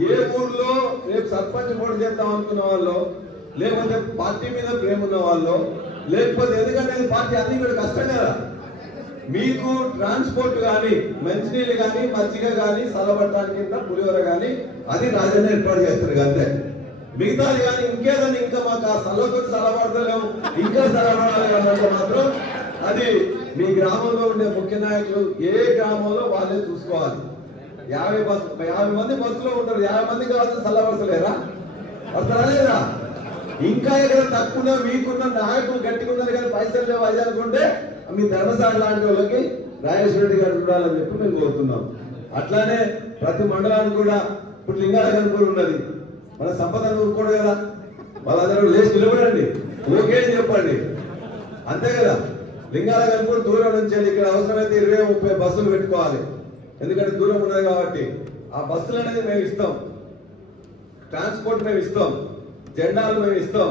ఏ ఊర్లో రేపు సర్పంచ్ పోటీ చేద్దాం అనుకున్న వాళ్ళు, లేకపోతే పార్టీ మీద ప్రేమ ఉన్న వాళ్ళు, లేకపోతే ఎందుకంటే పార్టీ అన్ని కూడా కష్టం కదా. మీకు ట్రాన్స్పోర్ట్ కానీ మంచినీళ్ళు కానీ మజ్జిగ కానీ సలబట్టడానికి కింద పులిహోర కానీ అది రాజన్న ఏర్పాటు చేస్తారు అంతే. మిగతాది కానీ ఇంకేదని ఇంకా మాకు ఆ సలతో సలబడతలేము ఇంకా సలబడాలి అన్నట్టు మాత్రం అది మీ గ్రామంలో ఉండే ముఖ్య నాయకులు ఏ గ్రామంలో వాళ్ళే చూసుకోవాలి. 50 మంది బస్సులో ఉంటారు, 50 మంది కావాల్సిన సలబడతలేరా? వస్తారా లేదా? ఇంకా ఎక్కడ తక్కువ మీకున్న నాయకులు గట్టిగా ఉన్నారు కానీ పైసలు లేవు అది అనుకుంటే మీ ధర్మసాల లాంటి వాళ్ళకి రాజేష్ రెడ్డి గారు చూడాలని చెప్పి మేము కోరుతున్నాం. అట్లానే ప్రతి మండలానికి కూడా ఇప్పుడు లింగాలగన్పూర్ ఉన్నది, మన సంపద ఊరుకోడు కదా. వాళ్ళందరూ లేచి నిలబడండి, ఓకే అని చెప్పండి, అంతే కదా. లింగాలగన్పూర్ దూరం నుంచి ఇక్కడ అవసరమైతే 20-30 బస్సులు పెట్టుకోవాలి, ఎందుకంటే దూరం ఉన్నది కాబట్టి. ఆ బస్సులు అనేది మేము ఇస్తాం, ట్రాన్స్పోర్ట్ మేము ఇస్తాం, జెండాలు మేము ఇస్తాం.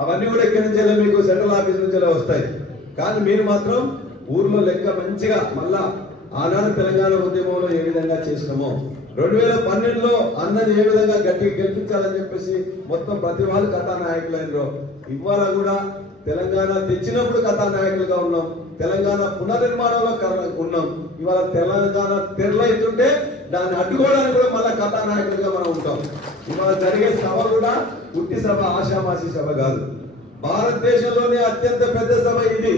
అవన్నీ కూడా ఇక్కడి నుంచి మీకు సెంట్రల్ ఆఫీస్ నుంచి వస్తాయి. కానీ మీరు మాత్రం ఊర్లో లెక్క మంచిగా మళ్ళా ఆనాడు తెలంగాణ ఉద్యమంలో ఏ విధంగా చేసినామో 2012లో అన్నది ఏ విధంగా గట్టిగా గెలిపించాలని చెప్పేసి మొత్తం ప్రతి వాళ్ళు కథానాయకులైనరు. ఇవాళ కూడా తెలంగాణ తెచ్చినప్పుడు కథానాయకులుగా ఉన్నాం, తెలంగాణ పునర్నిర్మాణంలో ఉన్నాం. ఇవాళ తెలంగాణ తెరలైతుంటే దాన్ని అడ్డుకోవడానికి కూడా మళ్ళా కథానాయకులుగా మనం ఉంటాం. ఇవాళ జరిగే సభ కూడా ఉట్టి సభ, ఆషామాషి సభ కాదు. భారతదేశంలోనే అత్యంత పెద్ద సభ ఇది.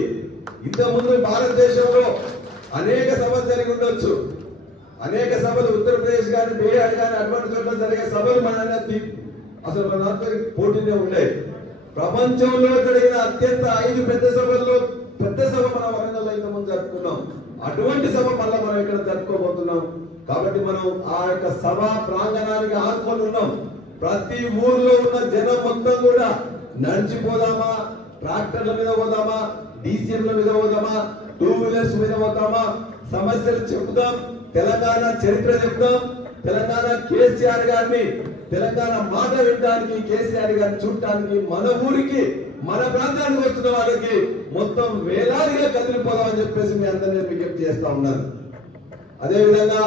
ఇంతకుముందు భారతదేశంలో అనేక సభలు జరిగి ఉండొచ్చు, అనేక సభలు ఉత్తరప్రదేశ్ కానీ బీహార్ కానీ అటువంటి చోట్ల జరిగే సభలు మన అసలు మనంతా పోటీనే ఉండేవి. ప్రపంచంలో జరిగిన అత్యంత 5 పెద్ద సభల్లో పెద్ద సభ మన వరంగల్లో ఇంతకుముందు జరుపుకున్నాం. అటువంటి సభ మళ్ళా మనం ఇక్కడ జరుపుకోబోతున్నాం. కాబట్టి మనం ఆ యొక్క సభా ప్రాంగణానికి ఆనుకొని ఉన్నాం. ప్రతి ఊర్లో ఉన్న జనం మొత్తం కూడా నడిచిపోదామా, ట్రాక్టర్ల మీద పోదామా, డీసీఎంల మీద పోదామా, 2 వీలర్స్ మీద పోతామా, సమస్యలు చెప్తాం, తెలంగాణ చరిత్ర చెప్తాం, తెలంగాణ కేసీఆర్ గారిని, తెలంగాణ మాట వినడానికి, కేసీఆర్ గారిని చూడటానికి మన ఊరికి, మన ప్రాంతానికి వస్తున్న వాళ్ళకి మొత్తం వేలాదిగా కదిలిపోదామని చెప్పేసి మీ అందరినీ విజ్ఞప్తి చేస్తా ఉన్నాను. అదేవిధంగా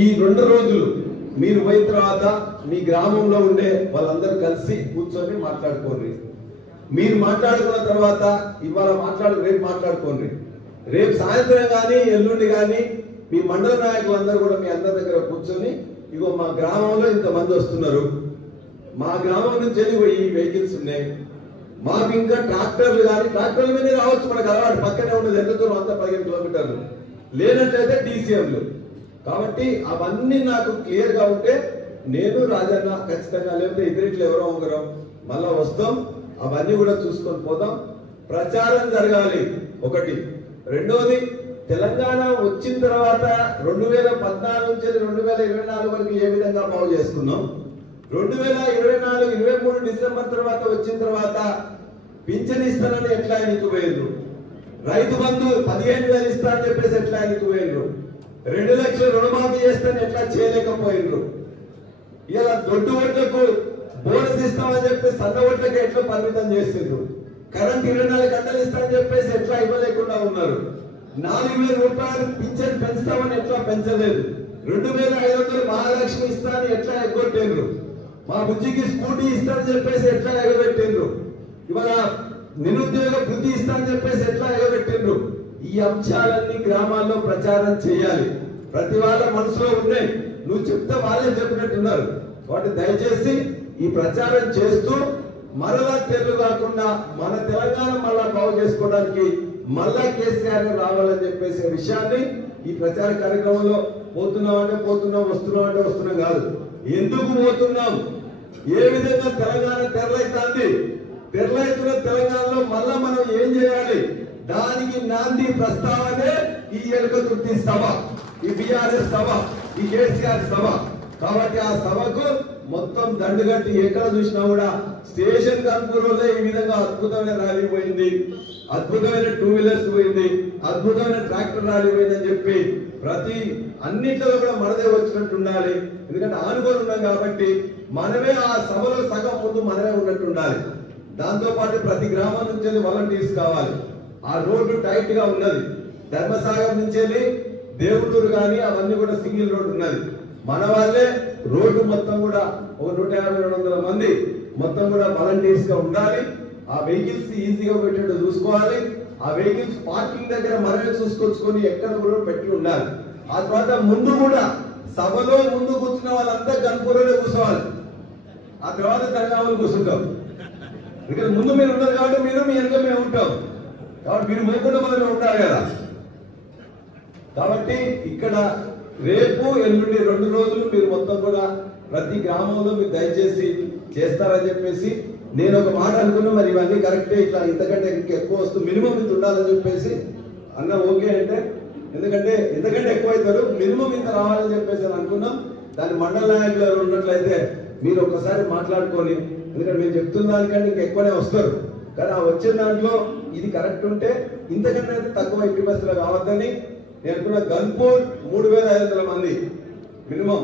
ఈ 2 రోజులు మీరు పోయిన తర్వాత మీ గ్రామంలో ఉండే వాళ్ళందరూ కలిసి కూర్చొని మాట్లాడుకోండి. మీరు మాట్లాడుకున్న తర్వాత ఇవాళ రేపు మాట్లాడుకోండి. రేపు సాయంత్రం కానీ ఎల్లుండి కానీ మీ మండల నాయకులందరూ కూడా మీ అందరి దగ్గర కూర్చొని, ఇగో మా గ్రామంలో ఇంతమంది వస్తున్నారు, మా గ్రామం నుంచి వెళ్ళి ఈ వెహికల్స్ ఉన్నాయి, మాకు ఇంకా ట్రాక్టర్లు కానీ, ట్రాక్టర్ల మీద రావచ్చు, మనకు అలవాటు, పక్కనే ఉండదు, ఎంత దూరం అంతా 15 కిలోమీటర్లు, లేనట్లయితే డీసీఎంలు. కాబట్టి అవన్నీ నాకు క్లియర్ గా ఉంటే నేను రాజన్న ఖచ్చితంగా, లేకపోతే ఇద్దరిట్లు ఎవరో ఒకరు మళ్ళా వస్తాం, అవన్నీ కూడా చూసుకొని పోతాం. ప్రచారం జరగాలి ఒకటి. రెండోది, తెలంగాణ వచ్చిన తర్వాత 2014 నుంచి 2024 వరకు ఏ విధంగా బాగు చేసుకున్నాం, 2024, 23 డిసెంబర్ తర్వాత వచ్చిన తర్వాత పింఛన్ ఇస్తానని ఎట్లా ఆయనకు పోయిండ్రు, రైతు బంధు 15,000 ఇస్తా అని చెప్పేసి ఎట్లా ఆయనకు పోయిండ్రు, 2 లక్షలు రుణమాఫీ చేస్తానని ఎట్లా చేయలేకపోయిండ్రు, ఇలా దొడ్డు ఓట్లకు బోనస్ ఇస్తామని చెప్పి సన్న ఓట్లకి ఎట్లా పరిమితం చేసిండ్రు, కరెంట్ 24 గంటలు ఇస్తామని చెప్పేసి ఎట్లా ఇవ్వలేకుండా ఉన్నారు, 4,000 రూపాయలు పింఛన్ పెంచుతామని ఎట్లా పెంచలేదు, 2,500 మహాలక్ష్మి ఇస్తానని ఎట్లా ఎగ్గొట్టిండ్రు, మా బుజ్జికి స్కూటీ ఇస్తానని చెప్పేసి ఎట్లా ఎగబెట్టిండ్రు, ఇవాళ నిరుద్యోగ వృత్తి ఇస్తానని చెప్పేసి ఎట్లా ఎగబెట్టిండ్రు. ఈ అంశాలన్నీ గ్రామాల్లో ప్రచారం చేయాలి. ప్రతి వాళ్ళ మనసులో ఉన్నాయి, నువ్వు చెప్తే వాళ్ళే చెప్పినట్టున్నారు. వాటి దయచేసి ఈ ప్రచారం చేస్తూ మరలా తెలు కాకుండా మన తెలంగాణ మళ్ళా బాగు చేసుకోవడానికి మళ్ళా కేసీఆర్ రావాలని చెప్పేసి విషయాన్ని ఈ ప్రచార కార్యక్రమంలో పోతున్నాం అంటే పోతున్నాం, వస్తున్నాం అంటే వస్తున్నాం కాదు, ఎందుకు పోతున్నాం, ఏ విధంగా తెలంగాణ తెరలైతుంది, తెరలైతున్న తెలంగాణలో మళ్ళా మనం ఏం చేయాలి, దానికి నాంది ప్రస్తావనే ఈ ఎలుకతుర్తి సభ, ఈ బీఆర్ఎస్ సభ, ఈ కేసీఆర్ సభ. కాబట్టి ఆ సభకు మొత్తం దండుగట్టి ఎక్కడ చూసినా కూడా స్టేషన్ కన్పూర్లో ఈ విధంగా అద్భుతమైన ర్యాలీ పోయింది, అద్భుతమైన 2 వీలర్స్ పోయింది, అద్భుతమైన ట్రాక్టర్ ర్యాలీ పోయిందని చెప్పి ప్రతి అన్నింటిలో కూడా మనదే వచ్చినట్టు ఉండాలి. ఎందుకంటే ఆనుకొని ఉన్నాం కాబట్టి మనమే ఆ సభలో సగం ముందు మనమే ఉన్నట్టు ఉండాలి. దాంతో పాటు ప్రతి గ్రామం నుంచి వాలంటీర్స్ కావాలి. ఆ రోడ్డు టైట్ గా ఉన్నది, ధర్మసాగర్ నుంచి వెళ్ళి దేవుటూరు కానీ అవన్నీ కూడా సింగిల్ రోడ్డు ఉన్నది. మన వాళ్ళే రోడ్డు మొత్తం కూడా ఒక 150-200 మంది మొత్తం కూడా వాలంటీర్స్ గా ఉండాలి. ఆ వెహికల్స్ ఈజీగా పెట్టేట్టు చూసుకోవాలి. ఆ వెహికల్స్ పార్కింగ్ దగ్గర మనమే చూసుకొచ్చుకొని ఎక్కడ కూడా పెట్టి ఉండాలి. ఆ తర్వాత ముందు కూడా సభలో ముందు కూర్చున్న వాళ్ళంతా గన్పూర్లోనే కూర్చోవాలి, ఆ తర్వాత తెలంగాణలో కూర్చుంటాం. ఇక్కడ ముందు మీరు ఉన్నారు కాబట్టి మీరు మీ వెనుక మేము ఉంటాం, కాబట్టి మీరు మేకుండా మనమే ఉంటారు కదా. కాబట్టి ఇక్కడ రేపు ఎల్లుండి 2 రోజులు మీరు మొత్తం కూడా ప్రతి గ్రామంలో మీరు దయచేసి చేస్తారని చెప్పేసి నేను ఒక మాట అనుకున్నా. మరి ఇవన్నీ కరెక్టే, ఇట్లా ఇంతకంటే ఎక్కువ వస్తూ మినిమం ఇంత ఉండాలని చెప్పేసి అన్న ఓకే అంటే, ఎందుకంటే ఇంతకంటే ఎక్కువ అవుతారు, మినిమం ఇంత రావాలని చెప్పేసి అని అనుకున్నాం. దాని మండల నాయకులు ఉన్నట్లయితే మీరు ఒక్కసారి మాట్లాడుకొని, ఎందుకంటే మీరు చెప్తున్న దానికంటే ఇంకా ఎక్కువనే వస్తారు, కానీ ఆ వచ్చిన దాంట్లో ఇది కరెక్ట్ ఉంటే ఇంతకంటే అయితే తక్కువ ఇంటి బస్సులు కావద్దని నేను అనుకున్న. గన్పూర్ 3,500 మంది మినిమం,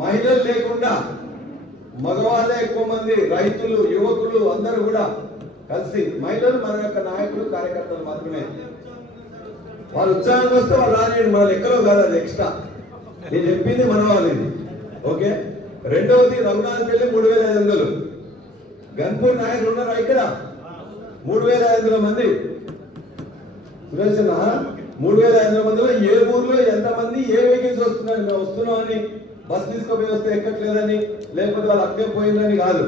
మహిళలు లేకుండా మగవాళ్ళే ఎక్కువ మంది, రైతులు, యువకులు అందరూ కూడా కలిసి, మహిళలు మన యొక్క నాయకులు కార్యకర్తలు మాత్రమే. వాళ్ళు ఉత్సాహంగా వస్తే వాళ్ళు రానియండి, మన లెక్కలో కాదు, అది ఎక్స్ట్రా. నేను చెప్పింది మన వాళ్ళది ఓకే. రెండవది రఘునాథపల్లి 3,500, గన్పూర్ నాయకులు ఉన్నారా ఇక్కడ 3,500 మంది. సురేష్ 3,500 మందిలో ఏ ఊర్లో ఎంతమంది ఏ వెహికల్స్ వస్తున్నాయి, మేము వస్తున్నాం అని బస్ తీసుకోపోయి వస్తే ఎక్కట్లేదని, లేకపోతే వాళ్ళు అక్కే పోయిందని కాదు,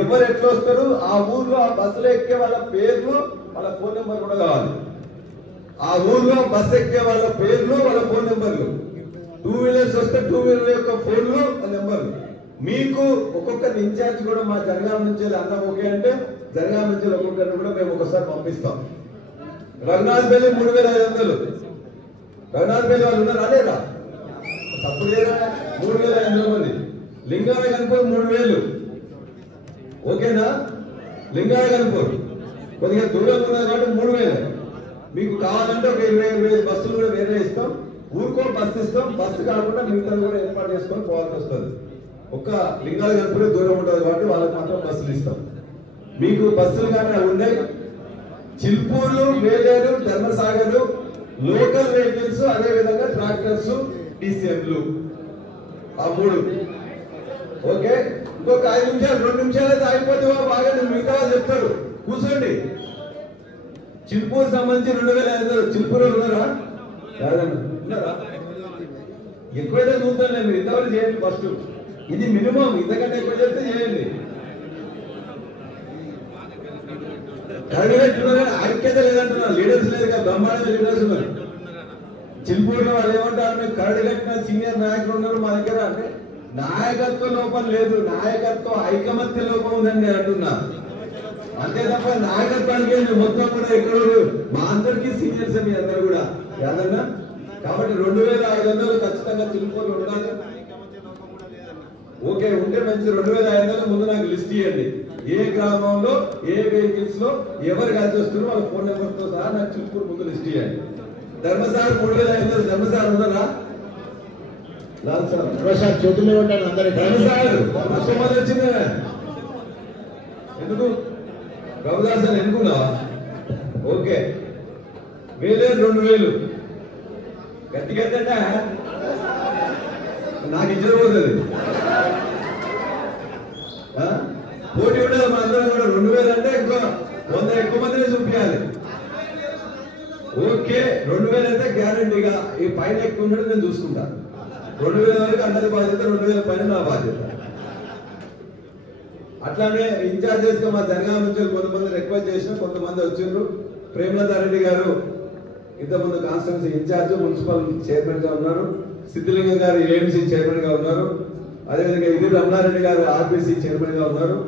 ఎవరు ఎట్లా వస్తారు ఆ ఊర్లో ఆ బస్సులో ఎక్కే వాళ్ళ పేర్లు వాళ్ళ ఫోన్ నెంబర్ కూడా కావాలి. ఆ ఊర్లో బస్ ఎక్కే వాళ్ళ పేర్లు, వాళ్ళ ఫోన్ నెంబర్లు, 2 వీలర్స్ వస్తే 2 వీలర్ యొక్క ఫోన్లు, నెంబర్లు. మీకు ఒక్కొక్క ఇన్ఛార్జ్ కూడా మా జనగాం నుంచి అన్న ఓకే అంటే జనగాం నుంచి ఒక్కొక్కరిని కూడా మేము ఒకసారి పంపిస్తాం. రఘునాథపల్లి 3500, రఘునాథపల్లి వాళ్ళు ఉన్నారా లేదా? తప్పు లేదా? 3500 మంది. లింగాయ కనుపూర్ 3000, ఓకేనా? లింగాయ కనుపూర్ కొద్దిగా దూరంగా ఉన్నది కాబట్టి 3000. మీకు కావాలంటే ఒక 20 బస్సులు కూడా వేరే ఇస్తాం. ఊరికో బస్సు ఇస్తాం. బస్సు కాకుండా మిగతా కూడా ఏర్పాటు చేసుకొని పోవాల్సి వస్తుంది. ఒక్క లింగాల కనుపూరే దూరం ఉంటుంది కాబట్టి వాళ్ళకి మాత్రం బస్సులు ఇస్తాం. మీకు బస్సులు కానీ ఉన్నాయి. చిల్పూరు, వేలేరు, ధర్మసాగర్ లోకల్ వెహికల్స్, అదే విధంగా ట్రాక్టర్స్, టీసీఎంలు, ఆ 3. ఓకే, ఇంకొక 5 నిమిషాలు 2 నిమిషాలు అయితే అయిపోతే బాగా మిగతా వాళ్ళు చెప్తారు. కూర్చోండి. చిల్పూరు సంబంధించి 2500. చిల్పూరు ఉన్నారా? ఉన్నారా? ఎక్కువైతే చూస్తాను నేను. మీరు ఇంతవరకు చేయండి. ఫస్ట్ ఇది మినిమం. ఇంతకంటే ఎక్కువ చేస్తే చేయండి. ఐక్యత లేదంటున్నా. లీడర్స్ లేదు కదా, బ్రహ్మాండ లీడర్స్ ఉన్నారు. చిల్పూరులో వాళ్ళు ఏమంటారు, మేము కరడు కట్టిన సీనియర్ నాయకులు ఉన్నారు మా దగ్గర అంటే. నాయకత్వ లోపం లేదు, నాయకత్వ ఐకమత్య లోపం ఉందని నేను అంటున్నా. అంతే తప్ప నాయకత్వానికి మొత్తం కూడా ఎక్కడ మా అందరికీ సీనియర్స్ మీ అందరు కూడా యాదన్నా. కాబట్టి 2500 ఖచ్చితంగా చిల్పూరులో ఉండాలి. ఓకే, ఉంటే మంచి. 2500 ముందు నాకు లిస్ట్ ఇవ్వండి. ఏ గ్రామంలో ఏ వెహికల్స్ లో ఎవరు కలిసి వస్తున్నారో వాళ్ళ ఫోన్ నెంబర్ తో సహా నాకు చిల్పూరు ముందు లిస్ట్ ఇవ్వండి. ధర్మసాగర్ 3500. ధర్మసాగర్ ఉన్నారా? లాల్ సార్ చేతుల్లో ఉంటాను అందరూ. ధర్మసాగర్ మంది వచ్చిందా? ఎందుకు రవిదాస్ అని ఎన్నుకున్నావా? ఓకే, వేలేరు 2000. గట్టిగా నాకు ఇచ్చిన పోతుంది. పోటీ ఉండదు. మన అందరం కూడా 2000 అంటే ఇంకో 100 ఎక్కువ మందిని చూపించాలి. ఓకే, 2000 అయితే గ్యారంటీగా. ఈ పైన ఎక్కువ ఉండడం నేను చూసుకుంటా. 2000 వరకు అందరి బాధ్యత, 2000 పైన నా బాధ్యత. అట్లానే ఇన్ఛార్జెస్ గా మా జనగాం నుంచి కొంతమంది రిక్వెస్ట్ చేసిన, కొంతమంది వచ్చిండ్రు. ప్రేమలతా రెడ్డి గారు ఇంతకుముందు కాన్స్టిట్యూన్సీ ఇన్ఛార్జ్, మున్సిపల్ చైర్మన్ గా ఉన్నారు. సిద్ధిలింగం గారు ఏఎంసీ చైర్మన్ గా ఉన్నారు. అదేవిధంగా ఇది రమణారెడ్డి గారు ఆర్బీసీ చైర్మన్ గా ఉన్నారు.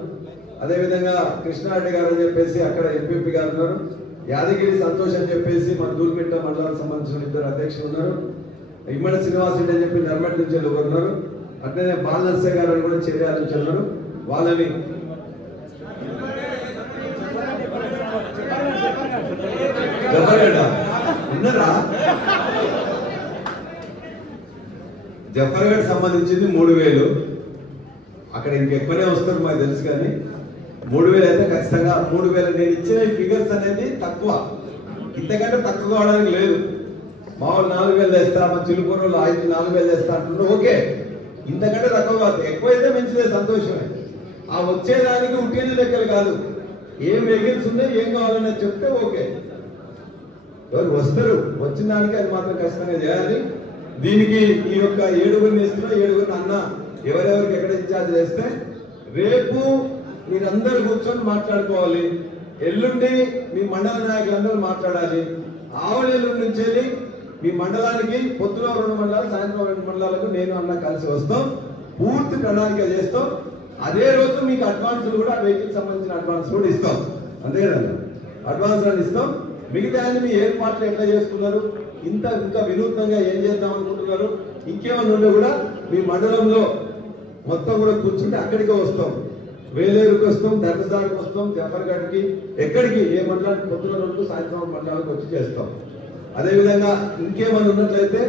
అదేవిధంగా కృష్ణారెడ్డి గారు అని చెప్పేసి అక్కడ ఎంపీపీ గారు ఉన్నారు. యాదగిరి సంతోష్ అని చెప్పేసి మన దూల్మిట్ట మండలానికి సంబంధించిన 2 అధ్యక్షులు ఉన్నారు. ఇమ్మడి శ్రీనివాస్ రెడ్డి అని చెప్పి నర్మట్ నుంచి ఉన్నారు. అట్లనే బాలనర్సయ్య గారు కూడా చేర్యాల నుంచి ఉన్నారు. వాళ్ళని ఉన్నారా? జఫర్గఢ్ సంబంధించింది 3000. అక్కడ ఇంకెక్కువనే వస్తారు మాకు తెలుసు, కానీ 3000 అయితే ఖచ్చితంగా. 3000 నేను ఇచ్చిన ఫిగర్స్ అనేది తక్కువ, ఇంతకంటే తక్కువ కావడానికి లేదు. మామూలు 4000 తెస్తా, మా చిలుకూరులో 4000 తెస్తా అంటున్నారు. ఓకే, ఇంతకంటే తక్కువ కాదు. ఎక్కువైతే మంచిదే, సంతోషమే. ఆ వచ్చేదానికి ఉట్టిన లెక్కలు కాదు. ఏం వెహికల్స్ ఉన్నాయి, ఏం కావాలనేది చెప్తే ఓకే. ఎవరు వస్తారు, వచ్చిన దానికి అది మాత్రం ఖచ్చితంగా చేయాలి. దీనికి ఈ యొక్క 7గురిని ఇస్తున్నా, 7గురిని అన్న ఎవరెవరికి ఎక్కడ ఇన్ఛార్జ్ చేస్తే రేపు మీరందరూ కూర్చొని మాట్లాడుకోవాలి. ఎల్లుండి మీ మండల నాయకులందరూ మాట్లాడాలి. ఆవలేలు నుంచి వెళ్ళి మీ మండలానికి పొద్దున 2 మండలాలు, సాయంత్రం 2 మండలాలకు నేను అన్న కలిసి వస్తాం. పూర్తి ప్రణాళిక చేస్తాం. అదే రోజు మీకు అడ్వాన్స్ కూడా, వెహికల్ సంబంధించిన అడ్వాన్స్ కూడా ఇస్తాం. అంతే కదండి, అడ్వాన్స్ అని ఇస్తాం. మిగతా మీ ఏర్పాట్లు ఎట్లా చేసుకున్నారు, ఇంకా వినూత్నంగా ఏం చేద్దాం అనుకుంటున్నారు, ఇంకేమన్నా ఉంటే కూడా మీ మండలంలో మొత్తం కూడా కూర్చుంటే అక్కడికే వస్తాం. వేలేరుకి వస్తాం, ధర్మసాగర్కి వస్తాం, జఫర్గఢ్కి, ఎక్కడికి ఏ మండలానికి పొద్దున 2 సాయంత్రం మండలాలకు వచ్చి చేస్తాం. అదేవిధంగా ఇంకేమన్నా ఉన్నట్లయితే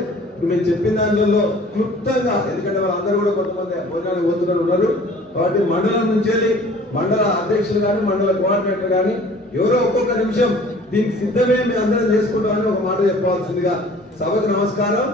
మేము చెప్పిన దాంట్లో క్లుప్తంగా, ఎందుకంటే వాళ్ళందరూ కూడా కొంతమంది భోజనాలు పోతున్నారు ఉన్నారు కాబట్టి మండలం నుంచి వెళ్ళి మండల అధ్యక్షులు కానీ, మండల కోఆర్డినేటర్ కానీ ఎవరో ఒక్కొక్క నిమిషం దీనికి సిద్ధమే మేము అందరం చేసుకుంటామని ఒక మాట చెప్పాల్సిందిగా సభకు నమస్కారం.